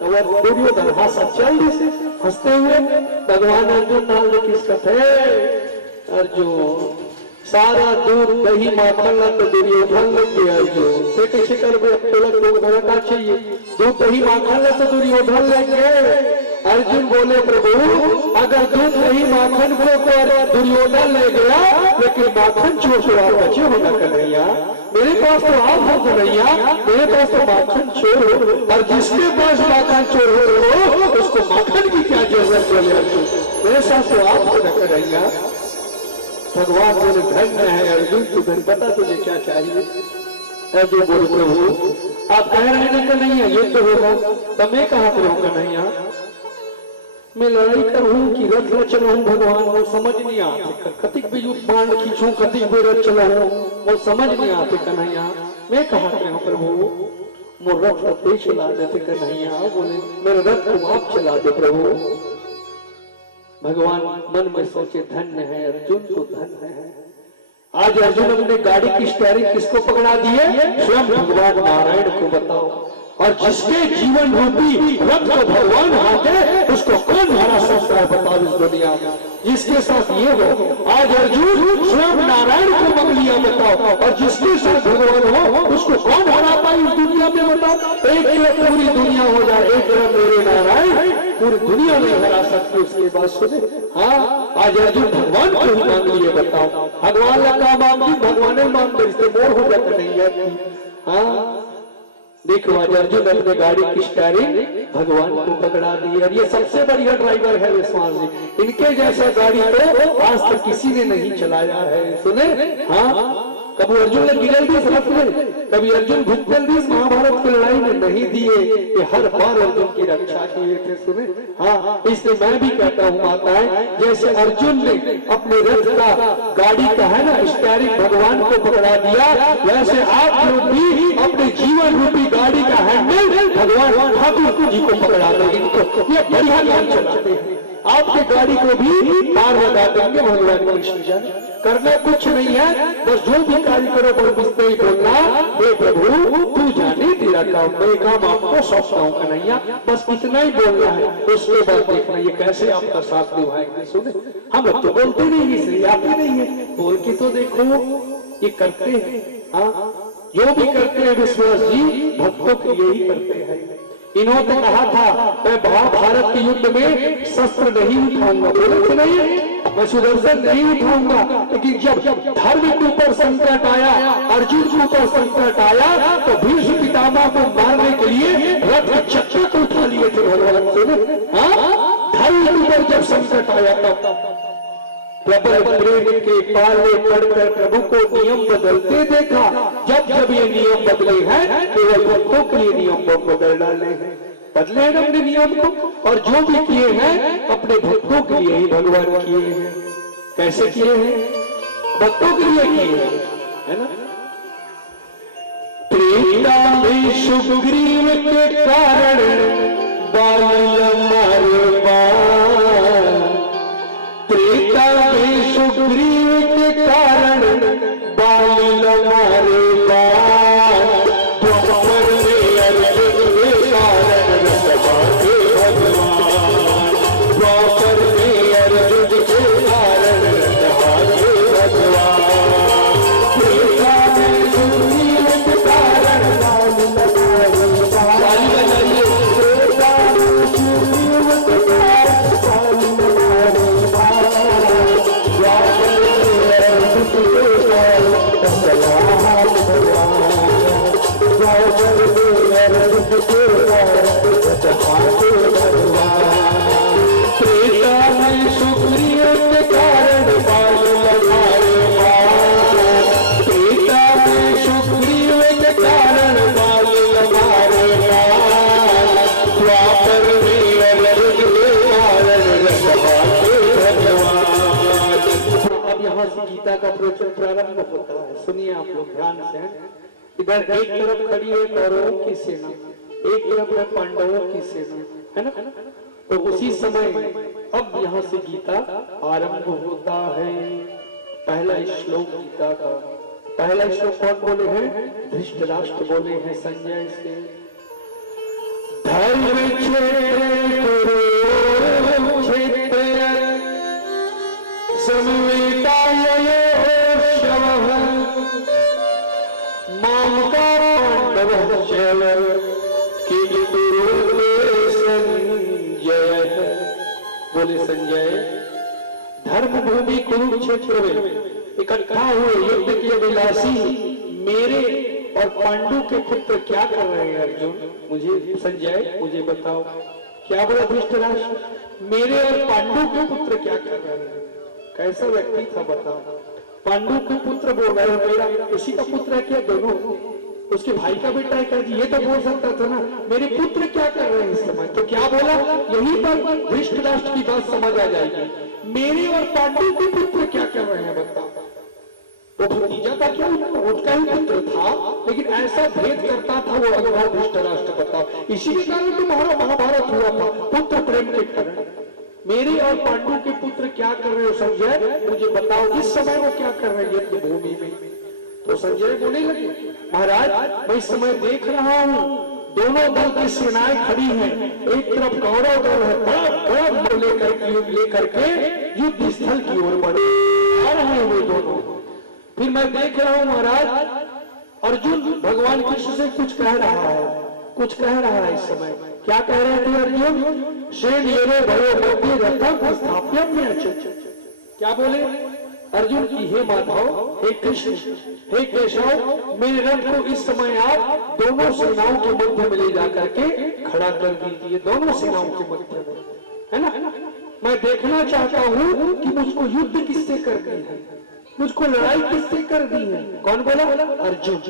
और दुर्योधन हंसा चल से हंसते हुए भगवान अर्जुन नाल किस कथे अर्जुन सारा दूध दही माखन ला तो दुर्योधन लग गया अर्जुन से कैसे कर लोग धरना चाहिए दूध दही माखन ला तो दुर्योधन लग गए। अर्जुन बोले प्रभु अगर दूध दही माखन को दुर्योधन ले गया लेकिन माखन चोर चुरा बचे होगा कन्हैया मेरे पास तो आप हो कन्हैया मेरे पास तो माखन चोर हो और जिसके पास माखन चोर हो उसको माखन की क्या जरूरत बोले अर्जुन मेरे साथ तो आप हो कन्हैया। भगवान बोले धन्य है अर्जुन तू धन पता तुझे क्या चाहिए। अर्जुन बोले प्रभु आप कह रहे हैं कन्हैया ये तो होगा तब मैं कहा करूँ कन्हैया मैं लड़ाई करूं कि रथ चलाऊं भगवान वो समझ नहीं आते कतिक भी बाण खींचूं कतिक भी रथ चलाऊं वो समझ नहीं आते कन्हैया मैं कहा करूं प्रभु वो रथ तेज चला देते कन्हैया बोले मेरे रथ को आप चला दे प्रभु। भगवान मन में सोचे धन्य है अर्जुन तो धन्य है। आज अर्जुन अपने गाड़ी की स्टीयरिंग किसको पकड़ा दिए स्वयं भगवान नारायण को बताओ और जिसके जीवन रूपी रथ को भगवान हाथे उसको कौन हरा सकता है बताओ इस दुनिया में जिसके साथ ये हो आज अर्जुन स्वयं नारायण को मंग लिया बताओ और जिसके साथ भगवान हो उसको कौन हरा पाए इस दुनिया में बताओ। एक पूरी दुनिया हो जाए एक मेरे नारायण पूरी दुनिया नहीं हरा सकती उसके बाद सुने हाँ आज अर्जुन भगवान को ही मांग लिए बताओ भगवान लगा मांगी भगवान मांग इससे मोर हो जाता नहीं है। हाँ देखो आज अर्जुन अपने गाड़ी की स्टीयरिंग भगवान को पकड़ा दी और ये सबसे बढ़िया ड्राइवर है विश्वास जी इनके जैसा गाड़ी तो आज तक किसी ने नहीं चलाया है सुने। हाँ कभी अर्जुन ने गिरल दी रथ में कभी अर्जुन भुगतल दी महाभारत की लड़ाई में नहीं दिए ये हर बार अर्जुन की रक्षा किए थे सुने। हाँ इसलिए मैं भी कहता हूँ माताएं जैसे अर्जुन ने अपने रथ का गाड़ी का है ना स्टीयरिंग भगवान को पकड़ा दिया वैसे आप लोग भी अपने जीवन रूपी गाड़ी का हैंडल भगवान ठाकुर जी को पकड़ा दो इनको ये बढ़िया काम चलाते हैं आपके गाड़ी को भी पार लगा देंगे भगवान कृष्ण जन करना कुछ नहीं है बस जो भी कार्य करो बस ही बोलना हे प्रभु तू जाने तेरा काम मैं काम आपको सौंपता हूँ कन्हैया बस इतना ही बोलना है उसके बाद देखना ये कैसे आपका साथ निभाएंगे। सुने हम लोग तो बोलते नहीं इसलिए आते नहीं है बोल के तो देखो ये करते हैं। हाँ जो भी करते हैं विश्वास जी भक्तों के लिए ही करते हैं। इन्होंने कहा था मैं महाभारत के युद्ध में शस्त्र नहीं उठाऊंगा बोले थे नहीं मैं सुदर्शन नहीं उठाऊंगा लेकिन जब धर्म के ऊपर संकट आया अर्जुन के ऊपर संकट आया तो भीष्म पितामह को मारने के लिए रथ के चक्र को उठा लिए थे भगवान से। हाँ धर्म के ऊपर जब संकट आया तब प्रबल प्रेम के पाले पड़कर प्रभु को नियम बदलते देखा जब जब ये नियम बदले हैं केवल भक्तों के लिए नियम को बदल डाले हैं बदले हैं अपने नियम को और जो भी किए हैं अपने भक्तों के लिए ही भगवान किए हैं। कैसे किए हैं भक्तों के लिए किए हैं है ना। प्रेता में सुग्रीव के कारण बाल मारे त्रेता में सुग्रीव के कारण बाल मारे द्वापर में अर्जुन के कारण रसवाते भगवान द्वापर में अर्जुन के कारण रसवाते भगवान त्रेता में सुग्रीव के कारण बाल मारे त्रेता में सुग्रीव के गीता का प्रवचन प्रारंभ होता है। सुनिए आप लोग ध्यान से। इधर एक तरफ खड़ी है कौरवों की सेना एक तरफ है पांडवों की सेना है ना। तो उसी समय अब यहाँ से गीता आरंभ होता है। पहला श्लोक गीता का पहला श्लोक कौन बोले हैं धृतराष्ट्र बोले हैं संजय से धर्म बोले संजय, धर्म भूमि कुरुक्षेत्र में इकट्ठा हुए युद्ध के अभिलाषी मेरे और पांडु के पुत्र क्या कर रहे हैं अर्जुन? मुझे संजय मुझे बताओ। क्या बोला धृतराष्ट्र? मेरे और पांडु के पुत्र क्या कर रहे हैं? कैसा व्यक्ति था बताओ? पांडु के पुत्र बोल रहे हैं, मेरा किसी का पुत्र है क्या? दोनों उसके भाई का बेटा है क्या? ये तो बोल सकता था ना, मेरे पुत्र क्या कर रहे हैं इस समय? तो क्या बोला? यहीं पर धृतराष्ट्र की बात समझ आ जाएगी। मेरे और पांडु के पुत्र क्या कर रहे हैं बताओ? वो भतीजा था क्या? उसका ही पुत्र था, लेकिन ऐसा भेद करता था वो अगला धृतराष्ट्र। बताओ, इसी के कारण तुम्हारा महाभारत हुआ था, पुत्र प्रेम के कारण। मेरे और पांडु के पुत्र क्या कर रहे हो संजय? मुझे बताओ इस समय वो क्या कर रहे हैं युद्ध भूमि में? तो संजय बोलने लगे, महाराज मैं इस समय देख रहा हूँ दोनों दल की सेनाएं खड़ी हैं। एक तरफ कौरव दल है, बड़ा बड़ा लेकर के युद्ध स्थल की ओर बढ़े आ रहे हैं वो दोनों। फिर मैं देख रहा हूँ महाराज अर्जुन भगवान कृष्ण से कुछ कह रहा है, कुछ कह रहा है इस समय। क्या कह रहे थे अर्जुन? श्रेणियों भयो मध्य रथम स्थाप्यम्य। क्या बोले अर्जुन की? हे माधव, हे कृष्ण, हे केशव, मेरे रथ को इस समय आप दोनों सेनाओं के मध्य में ले जाकर के खड़ा कर दीजिए, दोनों सेनाओं के मध्य में, है ना? मैं देखना चाहता हूँ कि मुझको युद्ध किससे करनी है, मुझको लड़ाई किससे कर दी है। कौन बोला? अर्जुन।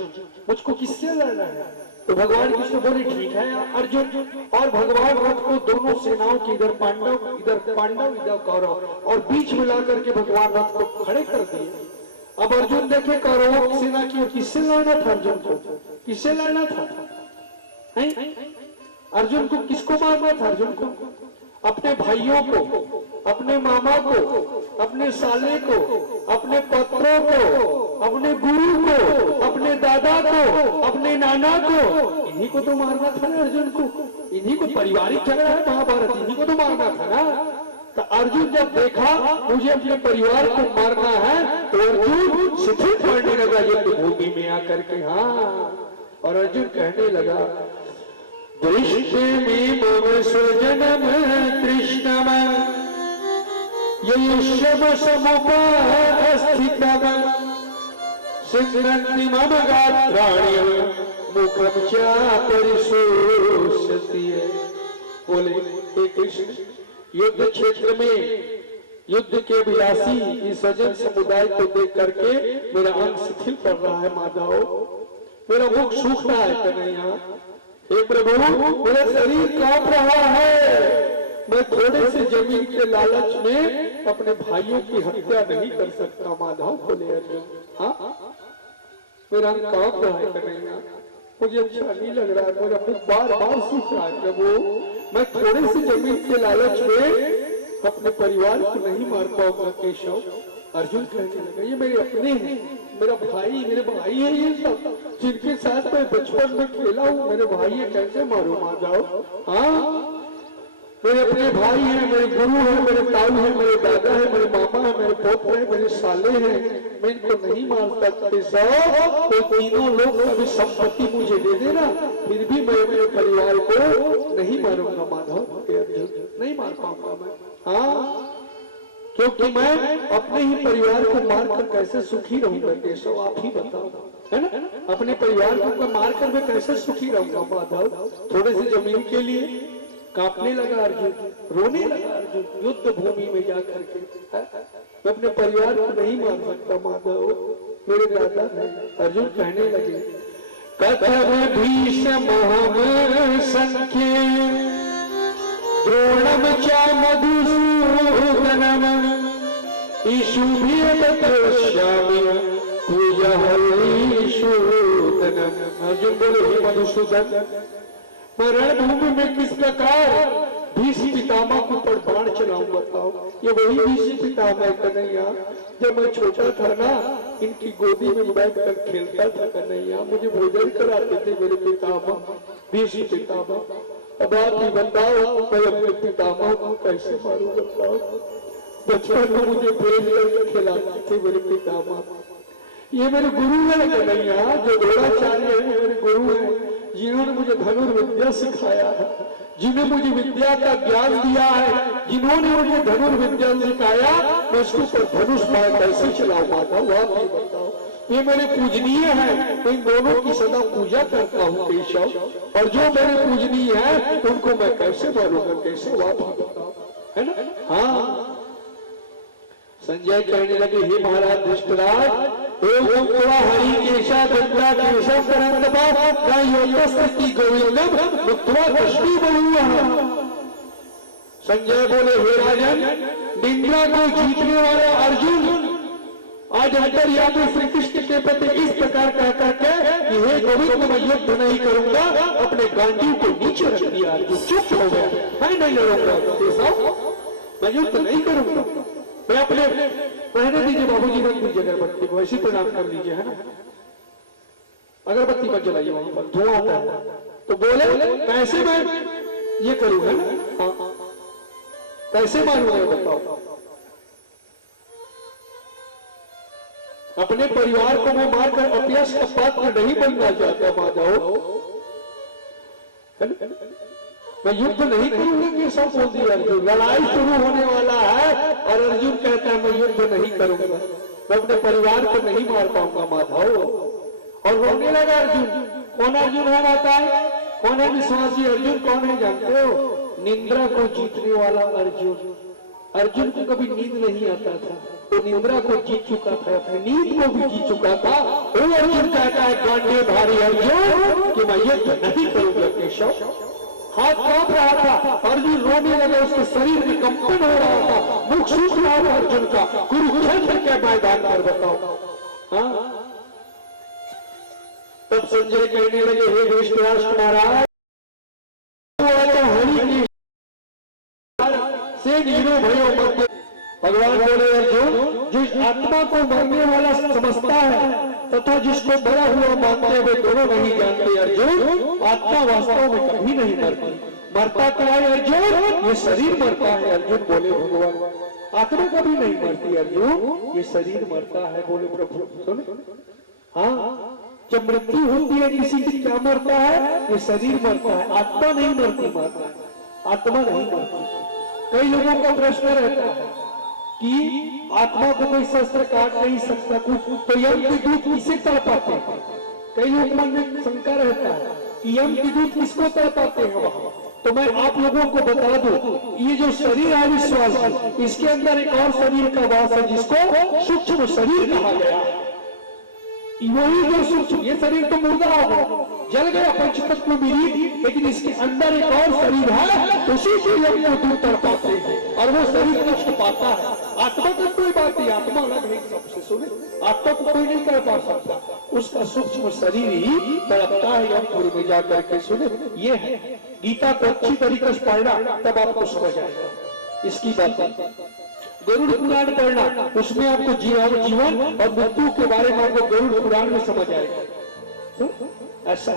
मुझको किससे लड़ना है? तो भगवान कृष्ण बोले ठीक है अर्जुन। और भगवान रथ को दोनों सेनाओं की, इधर पांडव इधर कौरव, और बीच में ला करके भगवान रथ को खड़े कर दिए। अब अर्जुन देखे कौरवों की सेना की, किससे लड़ना था अर्जुन को? किससे लड़ना था? अर्जुन को किसको मारना था? अर्जुन को अपने भाइयों को, अपने मामा को, अपने साले को, अपने पत्रों को, अपने गुरु को, अपने दादा को, अपने नाना को, इन्हीं को तो मारना था ना अर्जुन को। इन्हीं को, पारिवारिक झगड़ा है महाभारत, इन्हीं को तो मारना था ना। तो अर्जुन जब देखा मुझे अपने परिवार को मारना है तो अर्जुन शिथिल पड़ने लगा युद्ध भूमि में आकर के। हाँ, और अर्जुन कहने लगा दृष्टि में मम स्वजनम कृष्णम युष्यम समुपस्थितम सिद्धन्ति मम गात्राण्यम मुखम च परिशोषति। बोले हे कृष्ण, युद्ध क्षेत्र में युद्ध के अभिलाषी इस सज्जन समुदाय को देख करके मेरा अंग शिथिल पड़ रहा है माधव, मेरा मुख सूख रहा है कन्हैया। हे प्रभु, मेरा शरीर कांप रहा है, मैं थोड़े से जमीन के लालच में अपने भाइयों की हत्या नहीं कर सकता माधव। बोले अर्जुन, हाँ मेरा अंग कांप रहा है कन्हैया, मुझे अच्छा नहीं लग रहा है, मेरा मुख बार बार सूख रहा है प्रभु, मैं थोड़े से जमीन के लालच में अपने परिवार को नहीं मार पाऊंगा केशव। अर्जुन कहने लगा ये मेरे अपने हैं, मेरा भाई, मेरे भाई है ये सब, जिनके साथ मैं बचपन में खेला हूँ, मेरे भाई है, कैसे मारू माधव? हाँ मेरे अपने भाई हैं, मेरे गुरु हैं, मेरे ताऊ हैं, मेरे दादा है, मेरे मामा है, मेरे पोते हैं, मेरे साले हैं, मैं इनको नहीं मार सकते सब। तो तीनों लोग अभी संपत्ति मुझे दे देना, फिर भी मैं अपने परिवार को नहीं मारूंगा माधव, नहीं मार पाऊंगा मैं। हाँ, क्योंकि मैं अपने ही परिवार को मारकर कैसे सुखी रहूंगा केशव, आप ही बताओ, है ना? अपने परिवार को मारकर मैं कैसे सुखी रहूंगा माधव? थोड़े से जमीन के लिए कांपने लगा अर्जुन, रोने लगा अर्जुन युद्ध भूमि में जाकर के। मैं अपने परिवार को नहीं मार सकता माधव, मेरे दादा है। अर्जुन कहने लगे कथम भीष्महं संख्ये द्रोणम च मधुसूदनम ईशुभिर्दश्यामि पूजयिषूदनम। अर्जुन बोले हे मधुसूदन, मैं रणभूमि में किस प्रकार भीष्म पितामह को पर बाण चलाऊं बताओ? ये वही भीष्म पितामह है कन्हैया, जब मैं छोटा था ना इनकी गोदी में बैठकर खेलता था कन्हैया, मुझे भोजन कराते थे मेरे पितामह, भीष्म पितामह। अब आप ही बताओ मैं अपने पितामह को कैसे मारूं बताओ? बचपन में मुझे प्रेम करके खिलाते थे मेरे पितामह। ये मेरे गुरु है कन्हैया, जो द्रोणाचार्य है मेरे गुरु है, जिन्होंने मुझे धनुर्विद्या सिखाया, जिन्हें मुझे विद्या का ज्ञान दिया है, जिन्होंने मुझे धनुर्विद्या सिखाया, मैं उसके ऊपर धनुष बाण कैसे चलाऊं माधव, आप ये बताओ। ये मेरे पूजनीय है, मैं इन दोनों की सदा पूजा करता हूँ केशव, और जो मेरे पूजनीय है उनको मैं कैसे मारूंगा, कैसे आप बताओ, है ना। हाँ, संजय कहने लगे, हे महाराज धृष्टराज, हरि केशा गंगा केशव परंतपा योगस्ति गोविंदम मुक्त्वा कृष्णि बहुआ। संजय बोले, हे राजन, निंद्रा को जीतने वाला अर्जुन आज अंतर्यामी श्री कृष्ण के प्रति इस प्रकार कह करके कि हे गोविंद, मैं युद्ध नहीं करूंगा, अपने गांडी को नीचे रख दिया। अर्जुन चुप हो गया, मैं नहीं लड़ूंगा केशव, मैं युद्ध नहीं करूंगा, मैं अपने पहने दीजिए बाबूजी, रख दीजिए अगरबत्ती को, ऐसी प्रणाम कर लीजिए, है ना। अगरबत्ती मत जलाइए, वहां पर धुआं आता है। तो बोले, कैसे मैं ये करूं, है ना। हाँ, कैसे मारूंगा बताओ, अपने परिवार को मैं मारकर अपयश का पात्र नहीं बनना चाहता माधव, मैं युद्ध नहीं करूंगा केशव बोल दिया अर्जुन। लड़ाई शुरू होने वाला है और अर्जुन कहता है मैं युद्ध नहीं करूंगा, मैं अपने परिवार को नहीं मार पाऊंगा माधव। और रोने लगा अर्जुन। कौन अर्जुन है बताए, कौन है विश्वासी अर्जुन, कौन है जानते हो, निंद्रा को जीतने वाला अर्जुन। अर्जुन को कभी नींद नहीं आता था, तो निंद्रा को जीत चुका था, अपनी नींद को भी जीत चुका था। वो अर्जुन कहता है गांडे भारी अर्जुन कि मैं युद्ध नहीं करूंगा केशव। हाथ कांप रहा था, अर्जुन रोने लगे, उसके शरीर में कंपन हो रहा था, मुख सूख रहा था अर्जुन का। कुरुक्षेत्र के मैदान पर बताओ। हाँ, तब संजय कहने लगे, हे धृतराष्ट्र महाराज, हरि से नीरो भयो मध्य। भगवान बोले, अर्जुन, जिस आत्मा को मरने वाला समझता है तथा जिसको मरा हुआ मानते हुए दोनों नहीं जानते अर्जुन, आत्मा वास्तव में कभी नहीं मरती। मरता क्या है अर्जुन, ये शरीर मरता है। अर्जुन बोले, भगवान, आत्मा कभी नहीं मरती अर्जुन, ये शरीर मरता है। बोले, प्रभु सुनो, हाँ, जब मृत्यु होती है किसी की, क्या मरता है, ये शरीर मरता है, आत्मा नहीं मरती, मरता है, आत्मा नहीं मरती। कई लोगों का प्रश्न रहता है कि आत्मा को कोई शस्त्र काट नहीं सकता, कुछ तो यम के दूत किसे तड़पाते हैं। कई लोग मन में शंका रहता है कि यम के दूत किसको तड़पाते हैं वहां। तो मैं आप लोगों को बता दूं, ये जो शरीर है विश्वास, इसके अंदर एक और शरीर का वास है जिसको सूक्ष्म शरीर कहा गया है। वही जो सूक्ष्म, ये शरीर तो मुर्दा हो जल गया, पंचतत्व मिली, लेकिन इसके अंदर एक और शरीर है, उसी से यज्ञ को दूर कर पाते हैं और वो शरीर कष्ट पाता है। आत्मा का कोई बात नहीं, आत्मा अलग नहीं सबसे, सुने, आत्मा को कोई नहीं कर पा सकता, उसका सूक्ष्म शरीर ही तड़पता है यमपुर में जाकर के। सुने, ये है, गीता को अच्छी तरीके से पढ़ना तब आपको समझ आएगा इसकी बात। गरुड़ पुराण पढ़ना, उसमें आपको जीवन और मृत्यु के बारे में आपको गरुड़ पुराण में समझ आएगा। ऐसा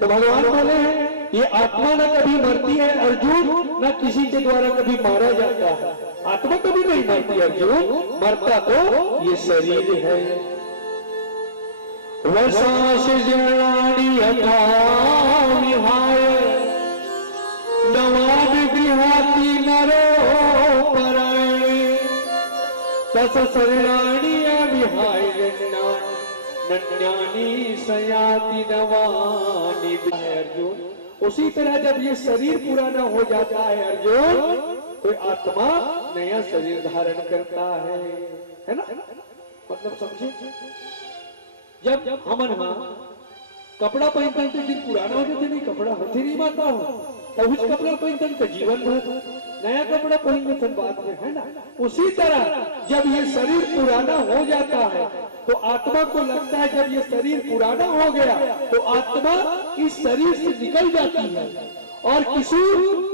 तो भगवान बोले हैं, ये आत्मा न कभी मरती है अर्जुन, न किसी के द्वारा कभी मारा जाता है। आत्मा कभी नहीं मरती अर्जुन, मरता तो ये शरीर है। वर्षांश जराणि यथा विहाय नवान गृहाति नरो परायणे तस शरणानि विहाय नन्यानि सयाति नवानि। अर्जुन, उसी तरह जब ये शरीर पुराना हो जाता है अर्जुन, तो आत्मा नया शरीर धारण करता है ना। मतलब समझे, जब हमन कपड़ा पहनते थे दिन पुराना हो जाते, नहीं कपड़ा होते नहीं माता हो, तब उस कपड़ा पहनते तो जीवन भर नया कपड़ा पहनने के बाद में, है ना। उसी तरह जब ये शरीर पुराना हो जाता है तो आत्मा को लगता है जब ये शरीर पुराना हो गया तो आत्मा इस शरीर से निकल जाती है और किसी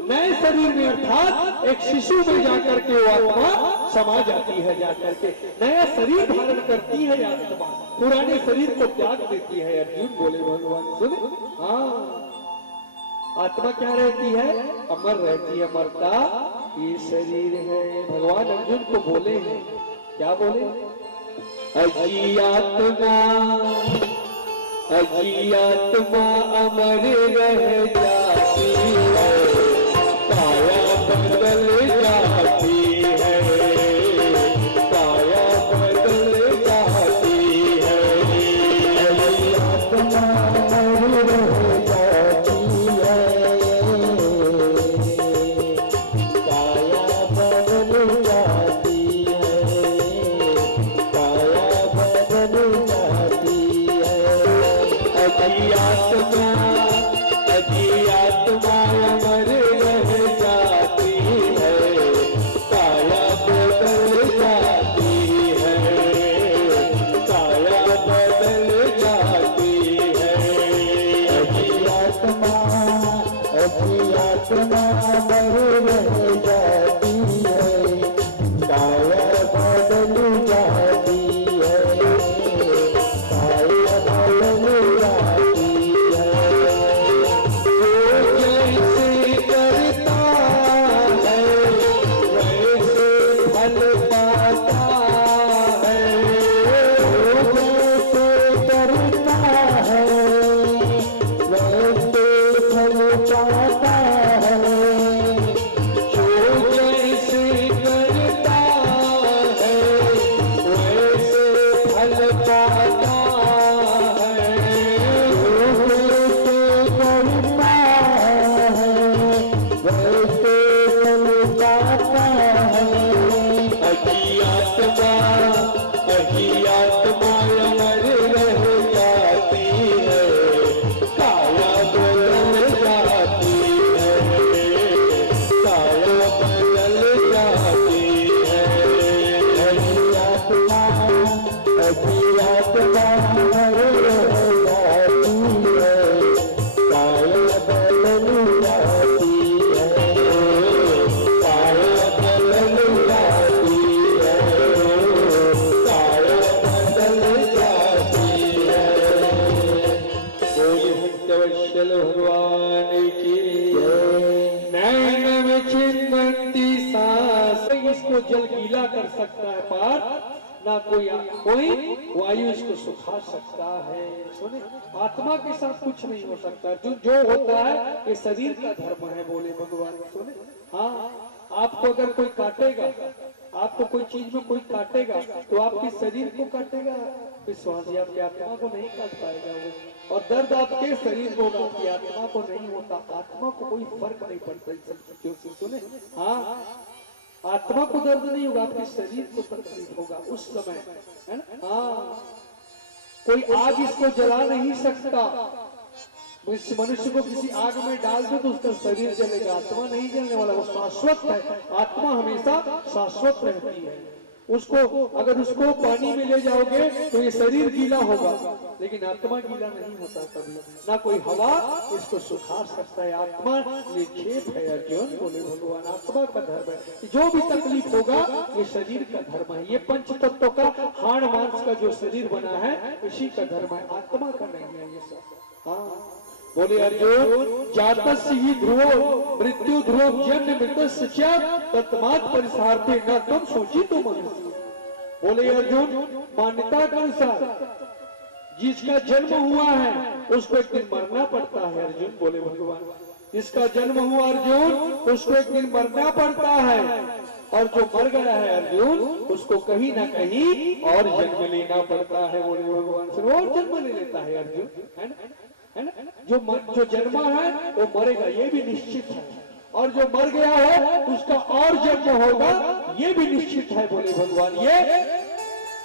नए शरीर में अर्थात एक शिशु में जाकर के वो आत्मा समा जाती है, जाकर के नया शरीर धारण करती है आत्मा, पुराने शरीर को त्याग देती है। अर्जुन बोले, भगवान सुने, हाँ, आत्मा क्या रहती है, अमर रहती है, मरता ये शरीर है। भगवान अर्जुन को बोले हैं, क्या बोले, अजी आत्मा अमर रह जाती है, मर रह जाती है, काया बदल जाती है, काया बदल जाती है। वो जैसे करता है वैसे फल पाता है, वो जैसे करता है वैसे फल पाता है, जो जैसे करता है वैसे फल पाता है, जो जैसे करता है वैसे फल पाता है। अज्ञात्मा अमर रह जाती है, काया बदल जाती है, काया बदल जाती है। अज्ञात्मा अमर रह जाती है, काया बदल जाती है, काया बदल जाती है, काया बदल जाती है। बोलिए सत्यवत्सल भगवान की जय। नैन में चिंती सांस, इसको जल गीला कर सकता है पार, ना कोई वायु इसको सुखा सकता है। सुने, आत्मा के साथ कुछ नहीं हो सकता, जो होता है ये शरीर का धर्म है, बोले भगवान। सुने, हाँ, आपको अगर कोई काटेगा, आपको कोई चीज में कोई काटेगा तो आपके शरीर को काटेगा, विश्वास ही आपकी आत्मा को नहीं काट पाएगा वो। और दर्द आपके शरीर को होगा, आपकी आत्मा को नहीं होता। आत्मा को कोई फर्क नहीं पड़ता इन सब चीजों से। सुने, हाँ, आत्मा को दर्द नहीं होगा, आपके शरीर को तकलीफ होगा उस समय, है ना। हाँ, कोई आग इसको जला नहीं सकता। इस मनुष्य को किसी आग में डाल दो तो उसका शरीर जलेगा, आत्मा नहीं जलने वाला, वो शाश्वत है। आत्मा हमेशा शाश्वत रहती है। उसको अगर उसको पानी में ले जाओगे तो ये शरीर गीला होगा, लेकिन आत्मा गीला नहीं होता कभी, ना कोई हवा इसको सुखा सकता है। आत्मा ये खेत है अर्जुन, बोले भगवान। आत्मा का धर्म है, जो भी तकलीफ होगा ये शरीर का धर्म है। ये पंच तत्वों का हाड़ मांस का जो शरीर बना है इसी का धर्म है, आत्मा का नहीं है ये सब। हाँ, बोले अर्जुन, जातस्य ही ध्रुवो मृत्यु ध्रुव जन्म मृतस्य च तस्मात् परिसार्थे न तुम सोची तो मनुष्य। बोले अर्जुन, मान्यता के अनुसार जिसका जन्म हुआ है उसको एक दिन मरना पड़ता है अर्जुन, बोले भगवान। जिसका जन्म हुआ अर्जुन उसको एक दिन मरना पड़ता है, और जो मर गया है अर्जुन उसको कहीं ना कहीं और जन्म लेना पड़ता है, बोले भगवान। फिर और जन्म ले लेता है अर्जुन, है ना, है ना। जो जन्मा है वो मरेगा, ये भी निश्चित है, और जो मर गया है उसका और जन्म होगा, ये भी निश्चित है, बोले भगवान। ये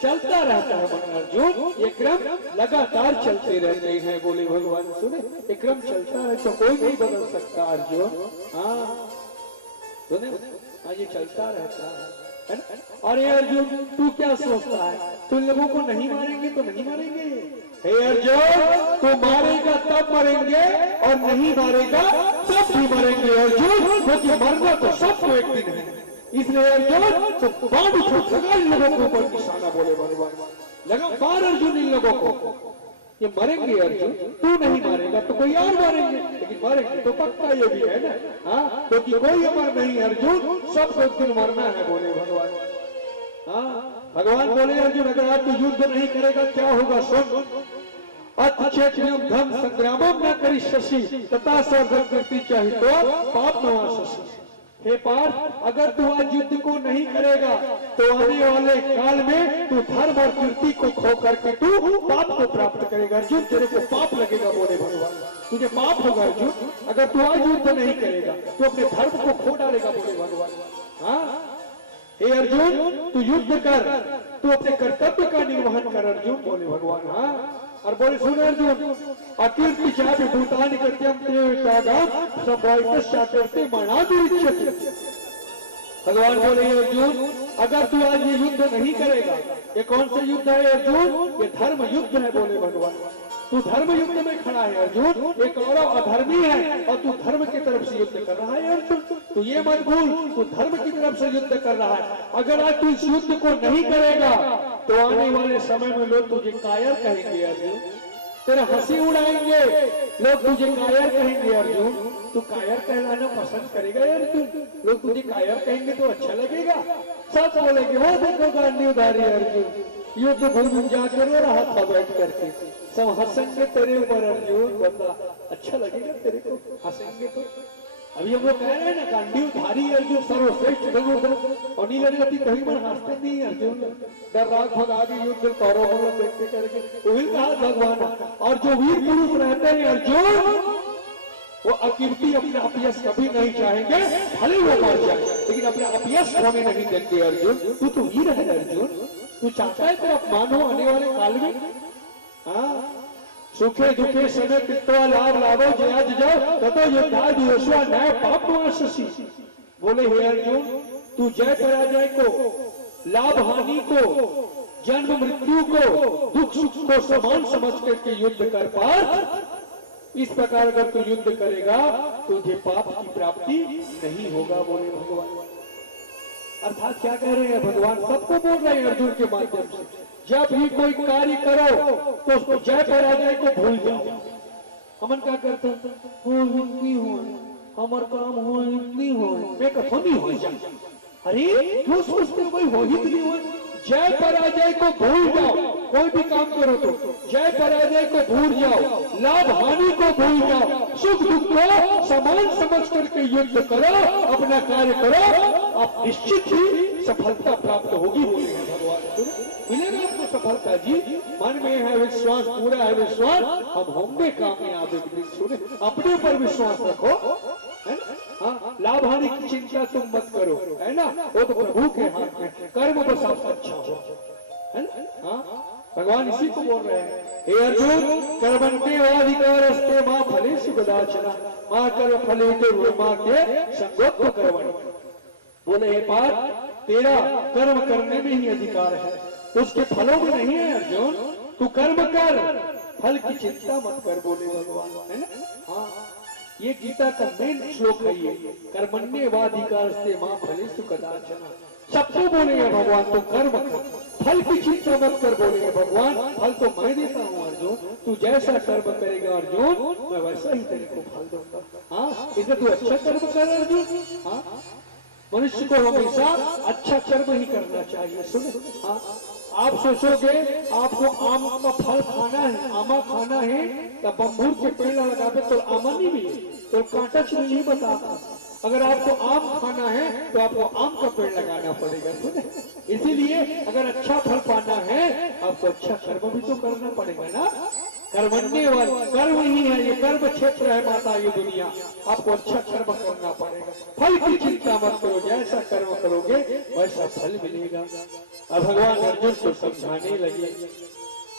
चलता रहता है मन अर्जुन, ये क्रम लगातार चलते रहते हैं, बोले भगवान। सुने, ये क्रम चलता है तो कोई नहीं बदल सकता अर्जुन। हाँ, सुने, हाँ, ये चलता रहता है ना। और ये अर्जुन, तू क्या सोचता है, तुम लोगों को नहीं मारेंगे तो नहीं मारेंगे? हे अर्जुन, तू मारेगा तब मरेंगे और नहीं मारेगा तब भी मरेंगे अर्जुन, क्योंकि मरना तो सबको एक दिन है। इसलिए अर्जुन तो बाण उठो, लगा इन लोगों के ऊपर निशाना, बोले भगवान। लगा मार अर्जुन इन लोगों को, ये मरेंगे अर्जुन। तू नहीं मारेगा तो कोई और मारेंगे, लेकिन मारेंगे तो पक्का ये भी है ना। हाँ, क्योंकि कोई अमर नहीं अर्जुन, सबको एक दिन मरना है, बोले भगवान। हाँ, भगवान बोले अर्जुन, अगर आप युद्ध नहीं करेगा क्या होगा सुन। अत्यक्षम धर्म संग्रामम न करिष्यसि तथा सर्वकृति चाहिए तो पाप नवासि। हे पार्थ, अगर तू आज युद्ध को नहीं करेगा तो आने वाले काल में तू धर्म और कीर्ति को खो करके तू पाप को प्राप्त करेगा अर्जुन, तेरे को पाप लगेगा, बोले भगवान। तुझे पाप होगा अर्जुन, अगर तू आज युद्ध नहीं करेगा तो अपने धर्म को खो डालेगा, बोले भगवान। हाँ, हे अर्जुन, तू युद्ध कर, तू अपने कर्तव्य का निर्वहन कर अर्जुन, बोले भगवान। हाँ, और बोले सुन अर्जुन, अकीर्ति चापि भूतानि कृत्यं तेवेतागाम संभावितश्चाते मनादिरिच्यते। भगवान बोले अर्जुन, अगर तू आज ये युद्ध नहीं करेगा, ये कौन सा युद्ध है अर्जुन? ये धर्म युद्ध है, बोले भगवान। तू धर्म युद्ध में खड़ा है अर्जुन, एक कौरव अधर्मी है और तू धर्म की तरफ से युद्ध कर रहा है अर्जुन। तू ये मत भूल, तू धर्म की तरफ से युद्ध कर रहा है। अगर आज तू इस युद्ध को नहीं करेगा तो आने वाले समय में लोग तुझे कायर कहेंगे अर्जुन, तेरा हंसी उड़ाएंगे लोग, तुझे कायर कहेंगे अर्जुन। तू कायर कहलाना पसंद करेगा अर्जुन? लोग तुझे कायर कहेंगे तो अच्छा लगेगा? सच बोलेंगे वो देखो गांधी उधारी अर्जुन, युद्ध भूमि जाकर रो रहा था बैठ करके, सब हंसेंगे तेरे ऊपर अर्जुन, बता अच्छा लगेगा तेरे को? हंसेंगे तो अभी हम लोग कह रहे हैं ना गांधी उधारी अर्जुन सर्वश्रेष्ठ धनुर्धर, और नीलगति कहीं पर हंसते नहीं अर्जुन, डर राग भगा के युद्ध कौरवों में देखते करके वही कहा भगवान। और जो वीर पुरुष रहते हैं अर्जुन वो अकीर्ति अपना अपयश कभी नहीं चाहेंगे, भले वो मर जाए लेकिन अपने अपयश होने नहीं देंगे अर्जुन। तू तो वीर है अर्जुन, तू चाहता है तेरा अपमान हो आने वाले काल में? हाँ, सुखे दुखे समय पित्वा लाभ लाभो जया जाओ ततो योद्धा दिवसवा न्याय पाप वाससी। बोले हे अर्जुन, तू जय पराजय को, लाभ हानि को, जन्म मृत्यु को, दुख सुख को समान समझ करके युद्ध कर पार। इस प्रकार अगर तू युद्ध करेगा तुझे पाप की प्राप्ति नहीं होगा, बोले भगवान। अर्थात क्या कह रहे हैं भगवान? सबको बोल रहे हैं अर्जुन के माध्यम से, जब भी कोई कार्य करो तो उसको जय पराजय को भूल जाओ। हमन क्या करते हैं? हो हिंदी हो, हमार काम हो हिंदी हो, मैं कथो नहीं हो जाए। अरे क्यों सोचते हो भाई हो ही नहीं हो? जय पराजय को भूल जाओ, कोई भी काम करो तो जय पराजय को भूल जाओ, लाभ हानि को भूल जाओ, सुख दुख को समान समझ करके युद्ध करो, अपना कार्य करो, आप निश्चित ही सफलता प्राप्त होगी, बोले हैं भगवान। मिलेगा आपको सफलता जी, मन में है विश्वास, पूरा है विश्वास, हम होंगे कामयाब एक दिन। सुने, अपने ऊपर विश्वास रखो, है ना? हाँ, लाभ हानि की चिंता तुम मत करो, है ना? वो तो प्रभु के हाथ में, कर्म बस आप अच्छा हो, है ना? हाँ, भगवान इसी को बोल रहे हैं, हे अर्जुन कर्मण्येवाधिकारस्ते मा फलेषु कदाचन मा कर्म फलेषु मा के संगोत्व कर्मणि। बोले हे पार्थ, तेरा कर्म करने में ही अधिकार है, उसके फलों में नहीं है अर्जुन। तू कर्म कर, फल की चिंता मत कर, बोले भगवान, है ना? हाँ, ये गीता का मेन श्लोक है ये, कर्मण्येवाधिकारस्ते मा फलेषु कदाचन। सबको बोले हैं भगवान तो कर्म कर, फल की चिंता मत कर, बोले हैं भगवान फल तो मैं देता हूँ अर्जुन, तू जैसा कर्म करेगा अर्जुन मैं वैसा ही तेरे को फल दूंगा। हाँ, इसे तू अच्छा कर्म कर अर्जुन। हाँ, मनुष्य को हमेशा अच्छा कर्म ही करना चाहिए। सुनो, हाँ, आप सोचोगे आपको आम का फल खाना है, आमा खाना है, तो बम्बूर के पेड़ लगाते तो आमा नहीं भी, तो कांटा नहीं बताता। अगर आपको आम खाना है तो आपको आम का पेड़ लगाना पड़ेगा। इसीलिए अगर अच्छा फल पाना है आपको अच्छा कर्म भी तो करना पड़ेगा ना। कर्मण्य कर्म ही है, ये कर्म क्षेत्र है माता ये दुनिया, आपको अच्छा कर्म करना पड़ेगा। फल की चिंता मत करो, जैसा कर्म करोगे वैसा फल मिलेगा। अब भगवान अर्जुन को समझाने लगे,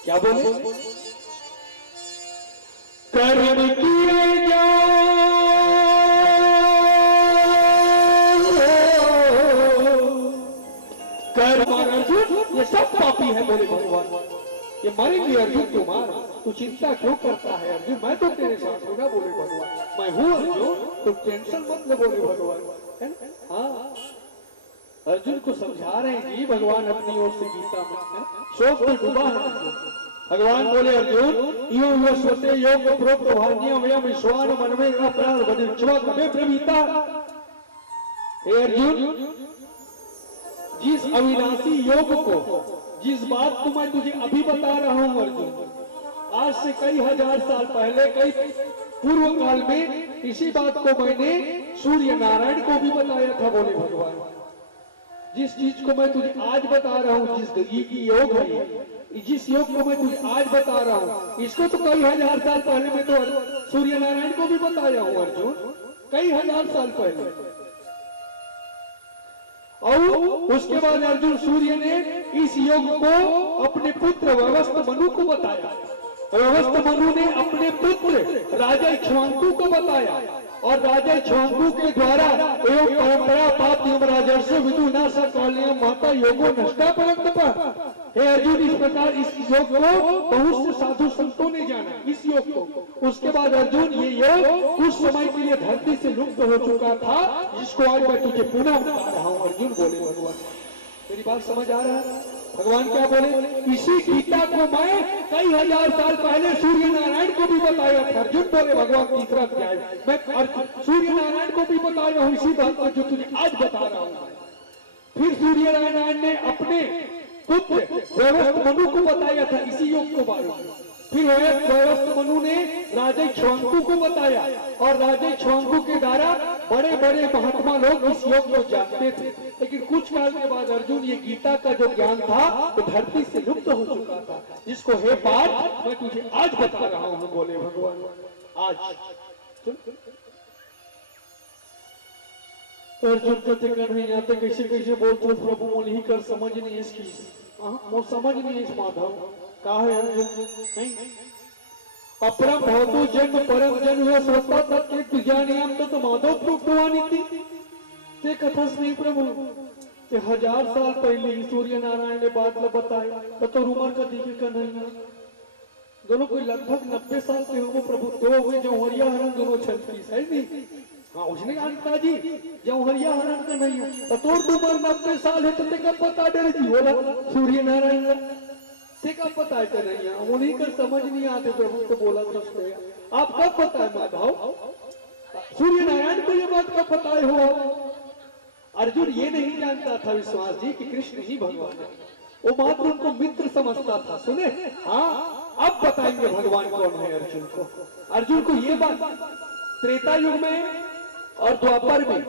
क्या बोले? कर्म किए जाओ कर्म, अर्जुन ये सब पापी है, बोले भगवान, ये मरेंगे अर्जुन तुम्हारा, तू चिंता क्यों करता है अर्जुन, मैं तो तेरे साथ हूँ ना, बोले भगवान, मैं हूँ अर्जुन, तू टेंशन मत ले, बोले भगवान, है ना? हाँ, अर्जुन को समझा रहे हैं कि भगवान अपनी ओर से गीता में शोक में डूबा है अर्जुन। भगवान बोले अर्जुन यो स्वते योग प्रोक्त भाग्यम विश्वान मन में अपराध बदिच्छवा कबे प्रवीता। हे अर्जुन, जिस अविनाशी योग को, जिस बात को मैं तुझे अभी बता रहा हूं अर्जुन, आज से कई हजार साल पहले, कई पूर्व काल में इसी बात को मैंने सूर्य नारायण को भी बताया था, बोले भगवान। जिस चीज को मैं तुझे आज बता रहा हूँ, जिस योग है, जिस योग को मैं तुझे आज बता रहा हूँ, इसको तो कई हजार साल पहले मैं तो सूर्य नारायण को भी बताया हूँ अर्जुन, कई हजार साल पहले। और उसके बाद अर्जुन सूर्य ने इस योग को अपने पुत्र व्यवस्थ मनु को बताया, व्यवस्थ मनु ने अपने पुत्र राजा इक्ष्वाकु को बताया, और राजा इक्ष्वाकु के द्वारा एवं परंपरा पाप राजर्षि विदुनाश काल्यम माता योगो नष्टा परंतप हे अर्जुन, इस प्रकार इस योग को बहुत से साधु संतों ने जाना, इस योग को। उसके बाद अर्जुन, ये योग कुछ समय के लिए धरती से लुप्त हो चुका था, जिसको आज मैं तुझे पुनः बता रहा हूँ। अर्जुन बोले भगवान, मेरी बात समझ आ रहा है? भगवान क्या बोले? इसी गीता को मैं कई हजार साल पहले सूर्य नारायण को भी बताया था। अर्जुन बोले भगवान तीसरा अध्याय मैं सूर्य नारायण को भी बताया हूँ इसी बात को जो तुझे आज बता रहा हूँ। फिर सूर्य नारायण ने अपने पुत्र वैवस्वत मनु को बताया था इसी योग को बारे में। फिर वैवस्वत मनु ने राजा इक्ष्वाकु को बताया, और राजा इक्ष्वाकु के द्वारा बड़े बड़े महात्मा लोग इस योग को जानते थे। लेकिन कुछ काल के बाद अर्जुन, ये गीता का जो ज्ञान था वो धरती से लुप्त हो चुका था, जिसको हे पार्थ मैं तुझे आज बता रहा हूँ। बोले भगवान आज। अर्जुन कहते कर नहीं आते, कैसे कैसे बोलते प्रभु, मोल ही कर समझ नहीं इसकी, वो समझ नहीं इस माधव का है अर्जुन। नहीं, अपरम भवतो जन्म परम जन्म स्वता तत्व ज्ञानियम तो माधव प्रोक्तवानी थी ते कथस नहीं प्रभु। ते 1000 साल पहले सूर्य नारायण ने बात बताया तो उम्र का दिखे का नहीं, दोनों कोई लगभग 90 साल के हो प्रभु। दो हुए जो हरिया हरण दोनों छत्तीस है नहीं। हाँ उसने कहा जी जो हरिया हरण का नहीं है तो उम्र 90 साल है, तो कब पता डर जी बोला सूर्य नारायण ते कब पता है नहीं है, उन्हीं का समझ नहीं आते प्रभु तो बोला सोचते आप कब पता है माधव? सूर्य नारायण को ये बात कब पता है हो? अर्जुन ये नहीं जानता था विश्वास जी कि कृष्ण ही भगवान है, वो मात्र उनको मित्र समझता था। सुने, हाँ अब बताएंगे भगवान कौन है अर्जुन को। अर्जुन को ये बात त्रेता युग में और द्वापर में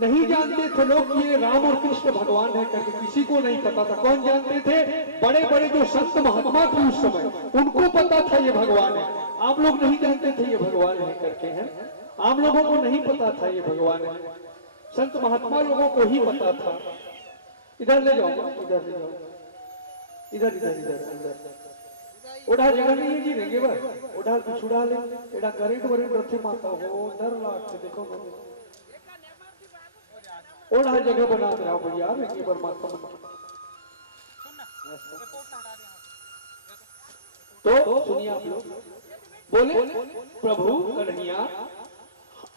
नहीं जानते थे लोग ये राम और कृष्ण भगवान है करके, किसी को नहीं पता था। कौन जानते थे? बड़े बड़े जो संत महात्मा थे उस समय, उनको पता था ये भगवान है। आप लोग नहीं जानते थे ये भगवान है करके, हैं आम लोगों को नहीं पता था ये भगवान है, संत महात्मा लोगों को ही पता था। इधर ले जाओ, इधर ले जाओ, इधर इधर इधर इधर ओढ़ा जगह नहीं है जी, रहेंगे बस ओढ़ा कुछ उड़ा ले, एड़ा करेंट वरेंट रथे माता हो डर लाग से देखो ना, और हर जगह बना रहा हूँ भैया, रहेंगे पर माता तो सुनिए आप लोग। बोले प्रभु कन्हैया,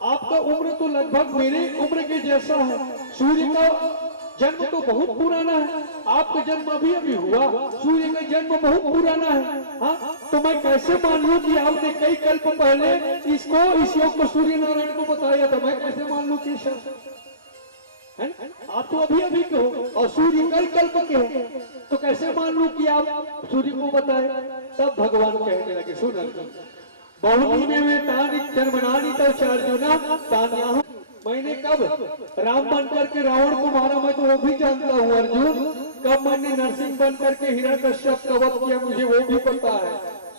आपका उम्र तो लगभग मेरे उम्र के जैसा है, सूर्य का जन्म तो बहुत पुराना है, आपका जन्म अभी अभी हुआ, सूर्य का जन्म बहुत पुराना है। हाँ तो मैं कैसे मान लूं कि आपने कई कल्प पहले इसको इस योग को सूर्य नारायण को बताया था? मैं कैसे मान लूं कि आप तो अभी अभी के हो और सूर्य कई कल्प के हैं, तो कैसे मान लूं कि आप सूर्य को बताए? तब भगवान कहने लगे, सुन बहुनी में तानी जन्मनानी तो चार्जुना तान्या, मैंने कब राम बन करके रावण को मारा मैं तो वो भी जानता हूँ अर्जुन, कब मैंने नरसिंह बन करके हिरण्यकश्यप का वध किया मुझे वो भी पता है,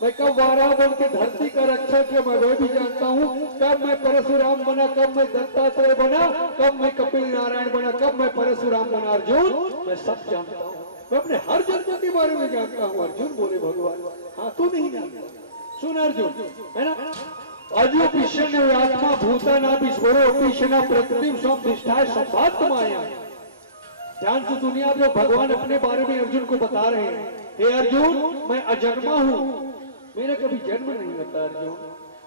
मैं कब वाराह बन के धरती का रक्षा किया मैं वो भी जानता हूँ, कब मैं परशुराम बना, कब मैं दत्तात्रेय बना, कब मैं कपिल नारायण बना, कब मैं परशुराम बना अर्जुन, मैं सब जानता हूँ, मैं अपने हर जन्म के बारे में जानता हूँ अर्जुन। बोले भगवान हाँ तू नहीं जानता? सुन अर्जुन, है ना, अजो कृष्ण आत्मा भूताना विस्फोरो कृष्ण प्रतिदिन सब निष्ठा संभात माया। ध्यान से दुनिया में भगवान अपने बारे में अर्जुन को बता रहे हैं, हे अर्जुन मैं अजन्मा हूँ, मेरा कभी जन्म नहीं होता अर्जुन,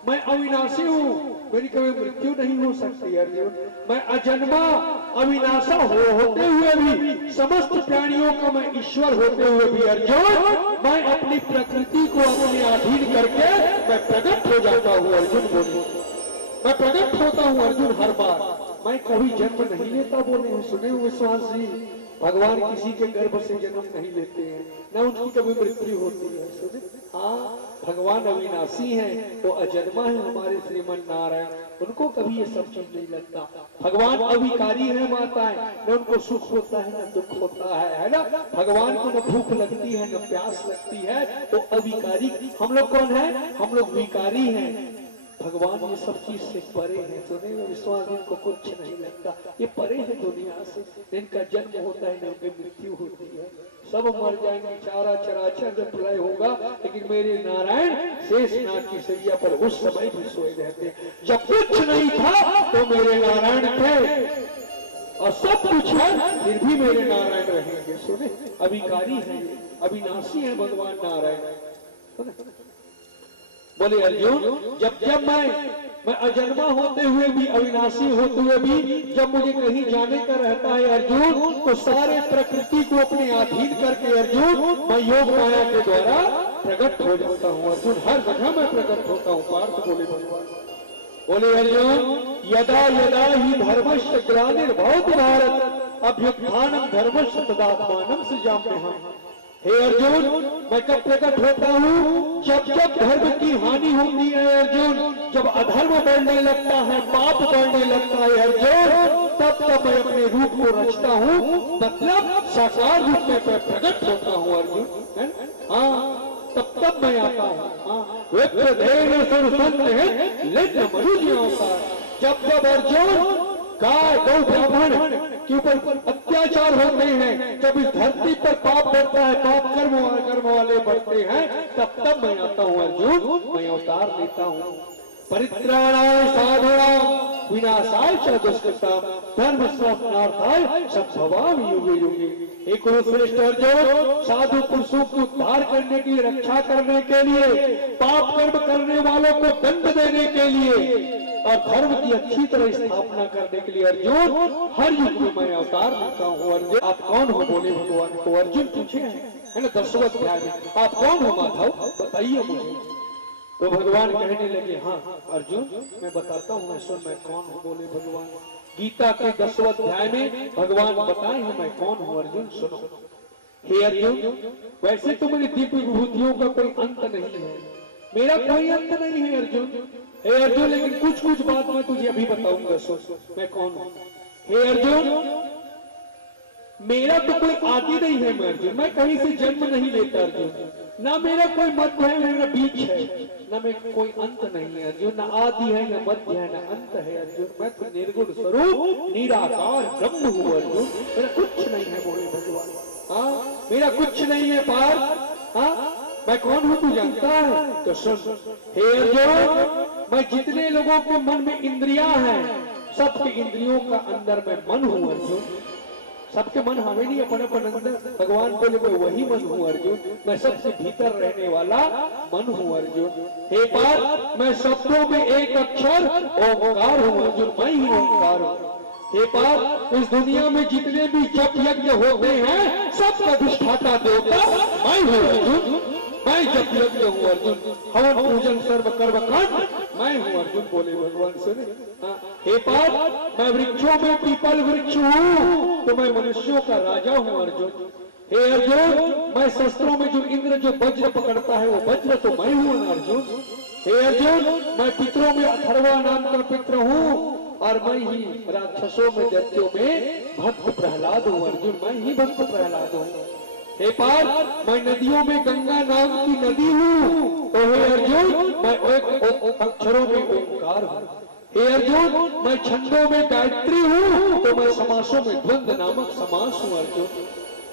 मैं अविनाशी हूँ, मेरी कभी मृत्यु नहीं हो सकती अर्जुन, मैं अजन्मा अविनाशा होते हुए भी समस्त प्राणियों का मैं ईश्वर होते हुए भी अर्जुन मैं अपनी प्रकृति को अपने अधीन करके मैं प्रकट हो जाता हूँ अर्जुन। बोले मैं प्रकट होता हूँ अर्जुन हर बार, मैं कभी जन्म नहीं लेता। बोले सुने हुए विश्वास जी, भगवान किसी के गर्भ से जन्म नहीं लेते हैं, न उनकी कभी मृत्यु होती है। सुने हाँ भगवान अविनाशी हैं, वो अजन्मा है हमारे श्रीमन नारायण, उनको कभी ये सब चीज नहीं लगता। भगवान अविकारी है माताएं, न उनको सुख होता है न दुख होता है ना, भगवान को न भूख लगती है न प्यास लगती है, वो अविकारी। हम लोग कौन है? हम लोग विकारी हैं, भगवान ये सब चीज से परे है। सुने विश्वास इनको कुछ नहीं लगता, ये परे है दुनिया से, इनका जन्म होता है न उनकी मृत्यु होती है, सब मर जाएंगे, चारा चराचर जब प्रलय होगा, लेकिन मेरे नारायण शेषनाग की सैया पर उस समय भी सोए रहते। जब कुछ नहीं था तो मेरे नारायण थे, और सब कुछ है फिर भी मेरे नारायण रहेंगे। सुने अविकारी है, अविनाशी है भगवान नारायण। बोले अर्जुन, जब जब मैं अजन्मा होते हुए भी, अविनाशी होते हुए भी जब मुझे कहीं जाने का रहता है अर्जुन, तो सारे प्रकृति को अपने अधीन करके अर्जुन मैं योग माया के द्वारा प्रकट हो जाता हूँ अर्जुन। हर जगह मैं प्रकट होता हूँ। पार्थ बोले भगवान, बोले अर्जुन, यदा यदा ही धर्मस्य ग्लानिर्भवति भारत अभ्युत्थानम धर्मस्य तदात्मानं सृजाम्यहम्। हे अर्जुन, मैं कब प्रकट होता हूँ? जब जब धर्म की हानि होती है अर्जुन, जब अधर्म बढ़ने लगता है, पाप बढ़ने लगता है अर्जुन, तब तब मैं अपने रूप को रचता हूँ, मतलब साकार रूप में प्रकट होता हूँ अर्जुन। हाँ, तब मैं आता हूँ। हाँ, मनुष्य अवतार। जब जब अर्जुन गाय गौ ब्राह्मण के ऊपर अत्याचार होते हैं, जब इस धरती पर पाप बढ़ता है, पाप कर्म वाले बढ़ते हैं, तब मैं आता हूँ अर्जुन, मैं अवतार लेता हूँ। परित्राणाय साधुनां विनाशाय च दुष्कृतां धर्म संस्थापनार्थाय संभवामि युगे युगे। हे कुरुश्रेष्ठ अर्जुन, साधु पुरुषों को उद्धार करने के लिए, रक्षा करने के लिए, पाप कर्म करने वालों को दंड देने के लिए और धर्म की अच्छी तरह स्थापना करने के लिए अर्जुन हर युग में मैं अवतार लेता हूँ। अर्जुन, आप कौन हो? बोले भगवान को। अर्जुन पूछे है ना 10वें अध्याय में, आप कौन हो माधव, बताइए मुझे। तो भगवान कहने लगे, हाँ अर्जुन, मैं बताता हूँ, मैं सुन, मैं कौन हूँ। बोले भगवान। गीता के 10वें अध्याय में भगवान बताए हैं मैं कौन हूँ अर्जुन, सुनो। हे अर्जुन, वैसे तो मेरी दिव्य विभूतियों का कोई अंत नहीं है, मेरा कोई अंत नहीं है अर्जुन। हे अर्जुन, लेकिन कुछ कुछ बात मैं तुझे अभी बताऊंगा, सुन मैं कौन हूँ। हे अर्जुन, मेरा तो कोई आदि नहीं है मैं अर्जुन, मैं कहीं से जन्म नहीं लेता अर्जुन, ना मेरा कोई मध्य है, मेरा बीच है, ना मेरा कोई अंत नहीं है अर्जुन, ना आदि है, ना मध्य है, ना अंत है अर्जुन। मैं तो निर्गुण स्वरूप निराकार ब्रह्म हूँ अर्जुन, मेरा कुछ नहीं है। बोले भगवान, हाँ मेरा कुछ नहीं है पार। हाँ, मैं कौन हूँ तू जानता है? तो सुन। हे अर्जुन, मैं जितने लोगों के मन में इंद्रियां हैं, सबके इंद्रियों का अंदर मैं मन हूँ अर्जुन। सबके मन हमें नहीं, अपन अपन अंदर। भगवान बोले मैं वही मन हूँ अर्जुन, मैं सबसे भीतर रहने वाला मन हूँ अर्जुन। हे पार्थ, मैं शब्दों में एक अक्षर ओंकार हूँ अर्जुन, मैं ही ओंकार हूँ। हे पार्थ, इस दुनिया में जितने भी जप यज्ञ होते हैं, सबका अधिष्ठाता देवता मैं हूँ अर्जुन, मैं जप यज्ञ हूँ अर्जुन, हवन पूजन सर्व कर्म कांड मैं हूँ अर्जुन। बोले भगवान सुने। हे पार्थ, मैं वृक्षों में पीपल वृक्ष हूँ, तो मैं मनुष्यों का राजा हूँ अर्जुन। हे अर्जुन, मैं शस्त्रों में जो इंद्र जो वज्र पकड़ता है, वो वज्र तो मैं हूँ अर्जुन। हे अर्जुन, मैं पितरों में अथर्वा नाम का पित्र हूँ, और मैं ही राक्षसों में दैत्यों में भक्त प्रहलाद हूँ अर्जुन, मैं ही भक्त प्रहलाद हूँ। हे पार्थ, मैं नदियों में गंगा नाम की नदी हूँ, तो हे अर्जुन, मैं एक अक्षरों में ओंकार हूँ। हे अर्जुन, मैं छंदों में गायत्री हूँ, तो मैं समासों में द्वंद्व नामक समास हूँ अर्जुन।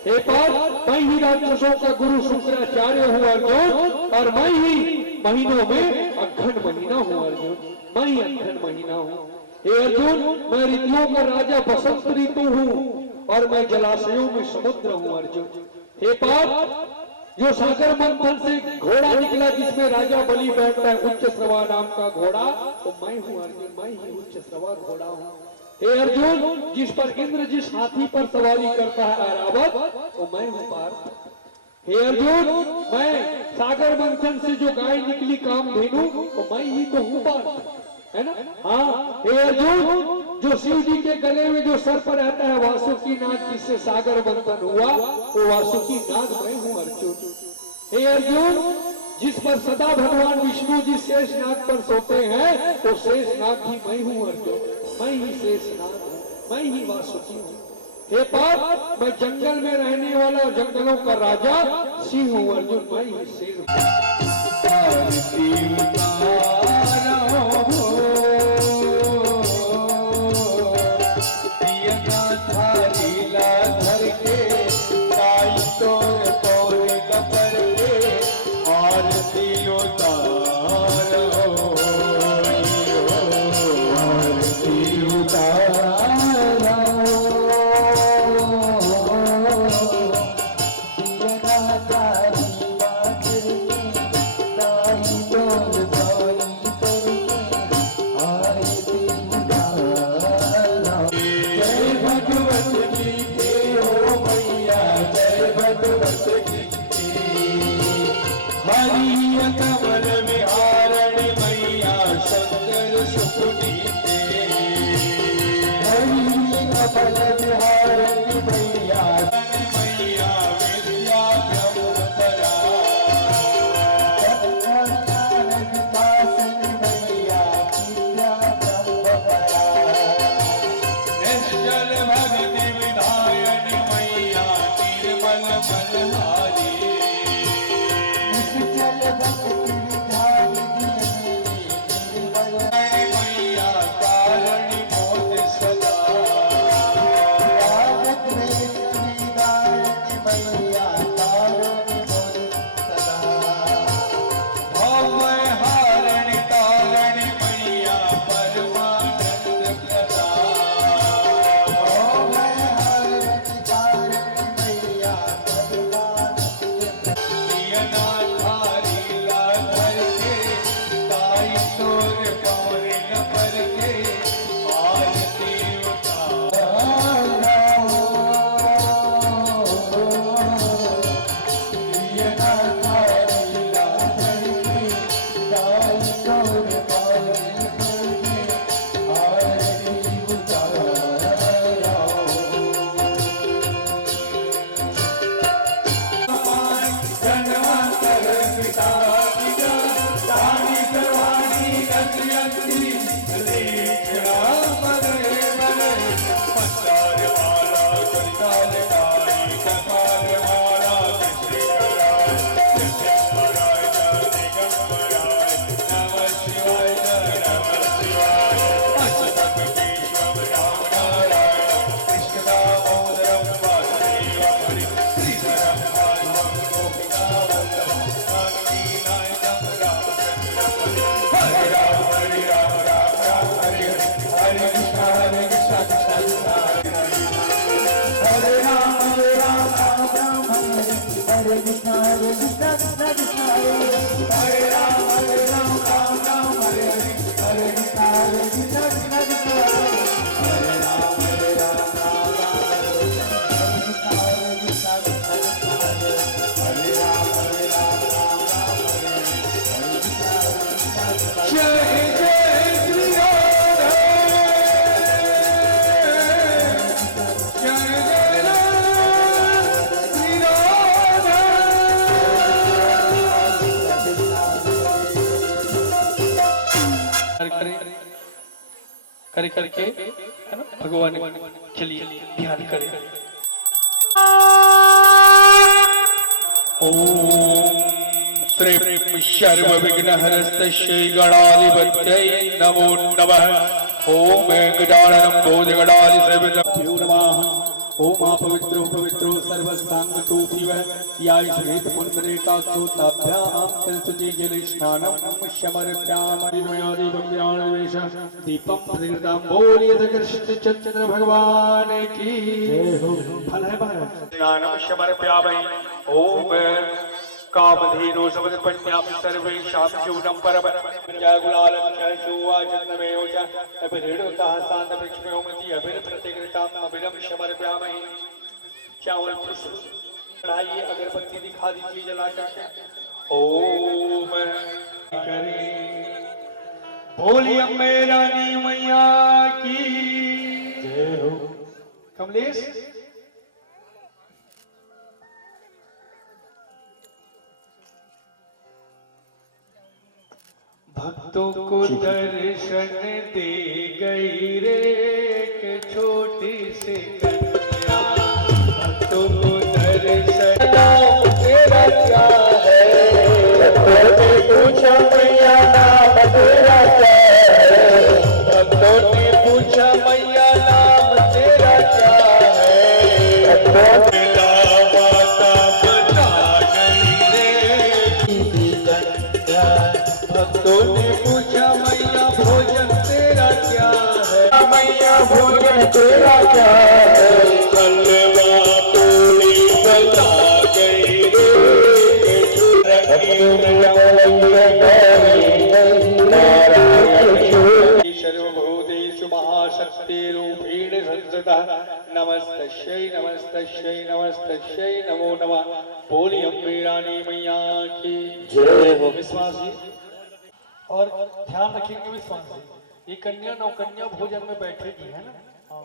हे पार्थ, मैं ही राक्षसों का गुरु शुक्राचार्य हूँ अर्जुन, और मैं ही महीनों में अग्रहण महीना हूँ अर्जुन, मैं ही अग्रहण महीना हूँ। हे अर्जुन, मैं ऋतुओं का राजा बसंत ऋतु हूँ, और मैं जलाशयों में समुद्र हूँ अर्जुन। हे पार्थ, जो सागर मंथन से घोड़ा निकला जिसमें राजा बलि बैठता है, उच्च श्रवा नाम का घोड़ा, तो मैं हूँ अर्जुन, मैं ही उच्च श्रवा घोड़ा हूँ। हे अर्जुन, जिस पर इंद्र जिस हाथी पर सवारी करता है ऐरावत, तो मैं हूँ पार्थ। हे अर्जुन, मैं सागर मंथन से जो गाय निकली कामधेनु, तो मैं ही तो हूँ पार्थ, है ना। हाँ, हे अर्जुन, जो शिव जी के गले में जो सर्प रहता है वासुकी नाग, जिससे सागर मंथन हुआ, वो वासुकी नाग मैं हूँ अर्जुन। हे अर्जुन, जिस पर सदा भगवान विष्णु जी शेष नाग पर सोते हैं, तो शेष नाग ही मैं हूँ अर्जुन, मैं ही शेष नाग हूँ, मैं ही वासुकी हूँ। हे पार्थ, मैं जंगल में रहने वाला जंगलों का राजा सिंह हूँ अर्जुन, मैं ही शेर हूँ। Bye. बल बिहारी मैया मैया विद्या ब्रह्म परा मैया विद्या ब्रह्म परा निश्चल भक्ति विधायन मैया निर्मल मनहारी निश्चल भक्ति विधायनी निर्मल मैया कारणि मोद सदा रागत द्वेष विदायनी मैया कारणि मोद सदा भवय हारणि तारणि मैया परमानंद प्रदा भवय हारणि तारणि मैया परमानंद प्रदा धारी लाधर के ताई तोर पौर न पर के आरती करे करके है ना भगवान चलिए ध्यान करें। ओम श्री सर्व विघ्न हरस्तस्यै गणाधिपत्यै नमो नमः। ओम गजाननं भूतगणाधि सर्वभ्यो नमः। ओम पवित्रो पवित्रो सर्वस्तांगतोऽपि याय श्वेत पुण्डरीकाक्षो ताभ्यां सरस्वती जलस्नानं समर्पयामि भक्त्यावेश दीपं प्रदीप्तां बोलिए कृष्ण चंद्र भगवान की जय हो। फल है महाराज स्नानं समर्पयामि। ओम कामधेनु समर्पयाम सर्वेषां शूनं परम जयगुलालक्षय सुवाचनमेव च अभिरेणुतः शान्तवृक्षमेवमति अभिरप्रतिकृताम् अभिरं समर्पयामि। चावल पुष्प चढ़ाइए, अगरबत्ती दिखा दीजिए जला करके। ओम करें बोली अम्बे रानी मैया की जय हो। कमलेश भक्तों को दर्शन दे गई रे एक छोटी सी कन्या। भक्तों को दर्शन तेरा क्या है, भक्तों ने पूछा मैया नाम तेरा क्या है, भक्तों ने पूछा मैया नाम तेरा क्या है, भक्तों ने माता बता गई रे कन्या। भक्तों ने पूछा मैया भोजन तेरा क्या है, मैया भोजन तेरा क्या है, हलवा पूरी बता गई रे। सर्वभूतेषु महाशक्तिरूपेण संस्थितः नमस्तस्यै नमस्तस्यै नमस्तस्यै नमो नमः। बोली अम्बे रानी मैया की जय हो। विश्वास और ध्यान रखेंगे विश्वास से, ये कन्या नौकन्या भोजन में बैठेगी है ना। हाँ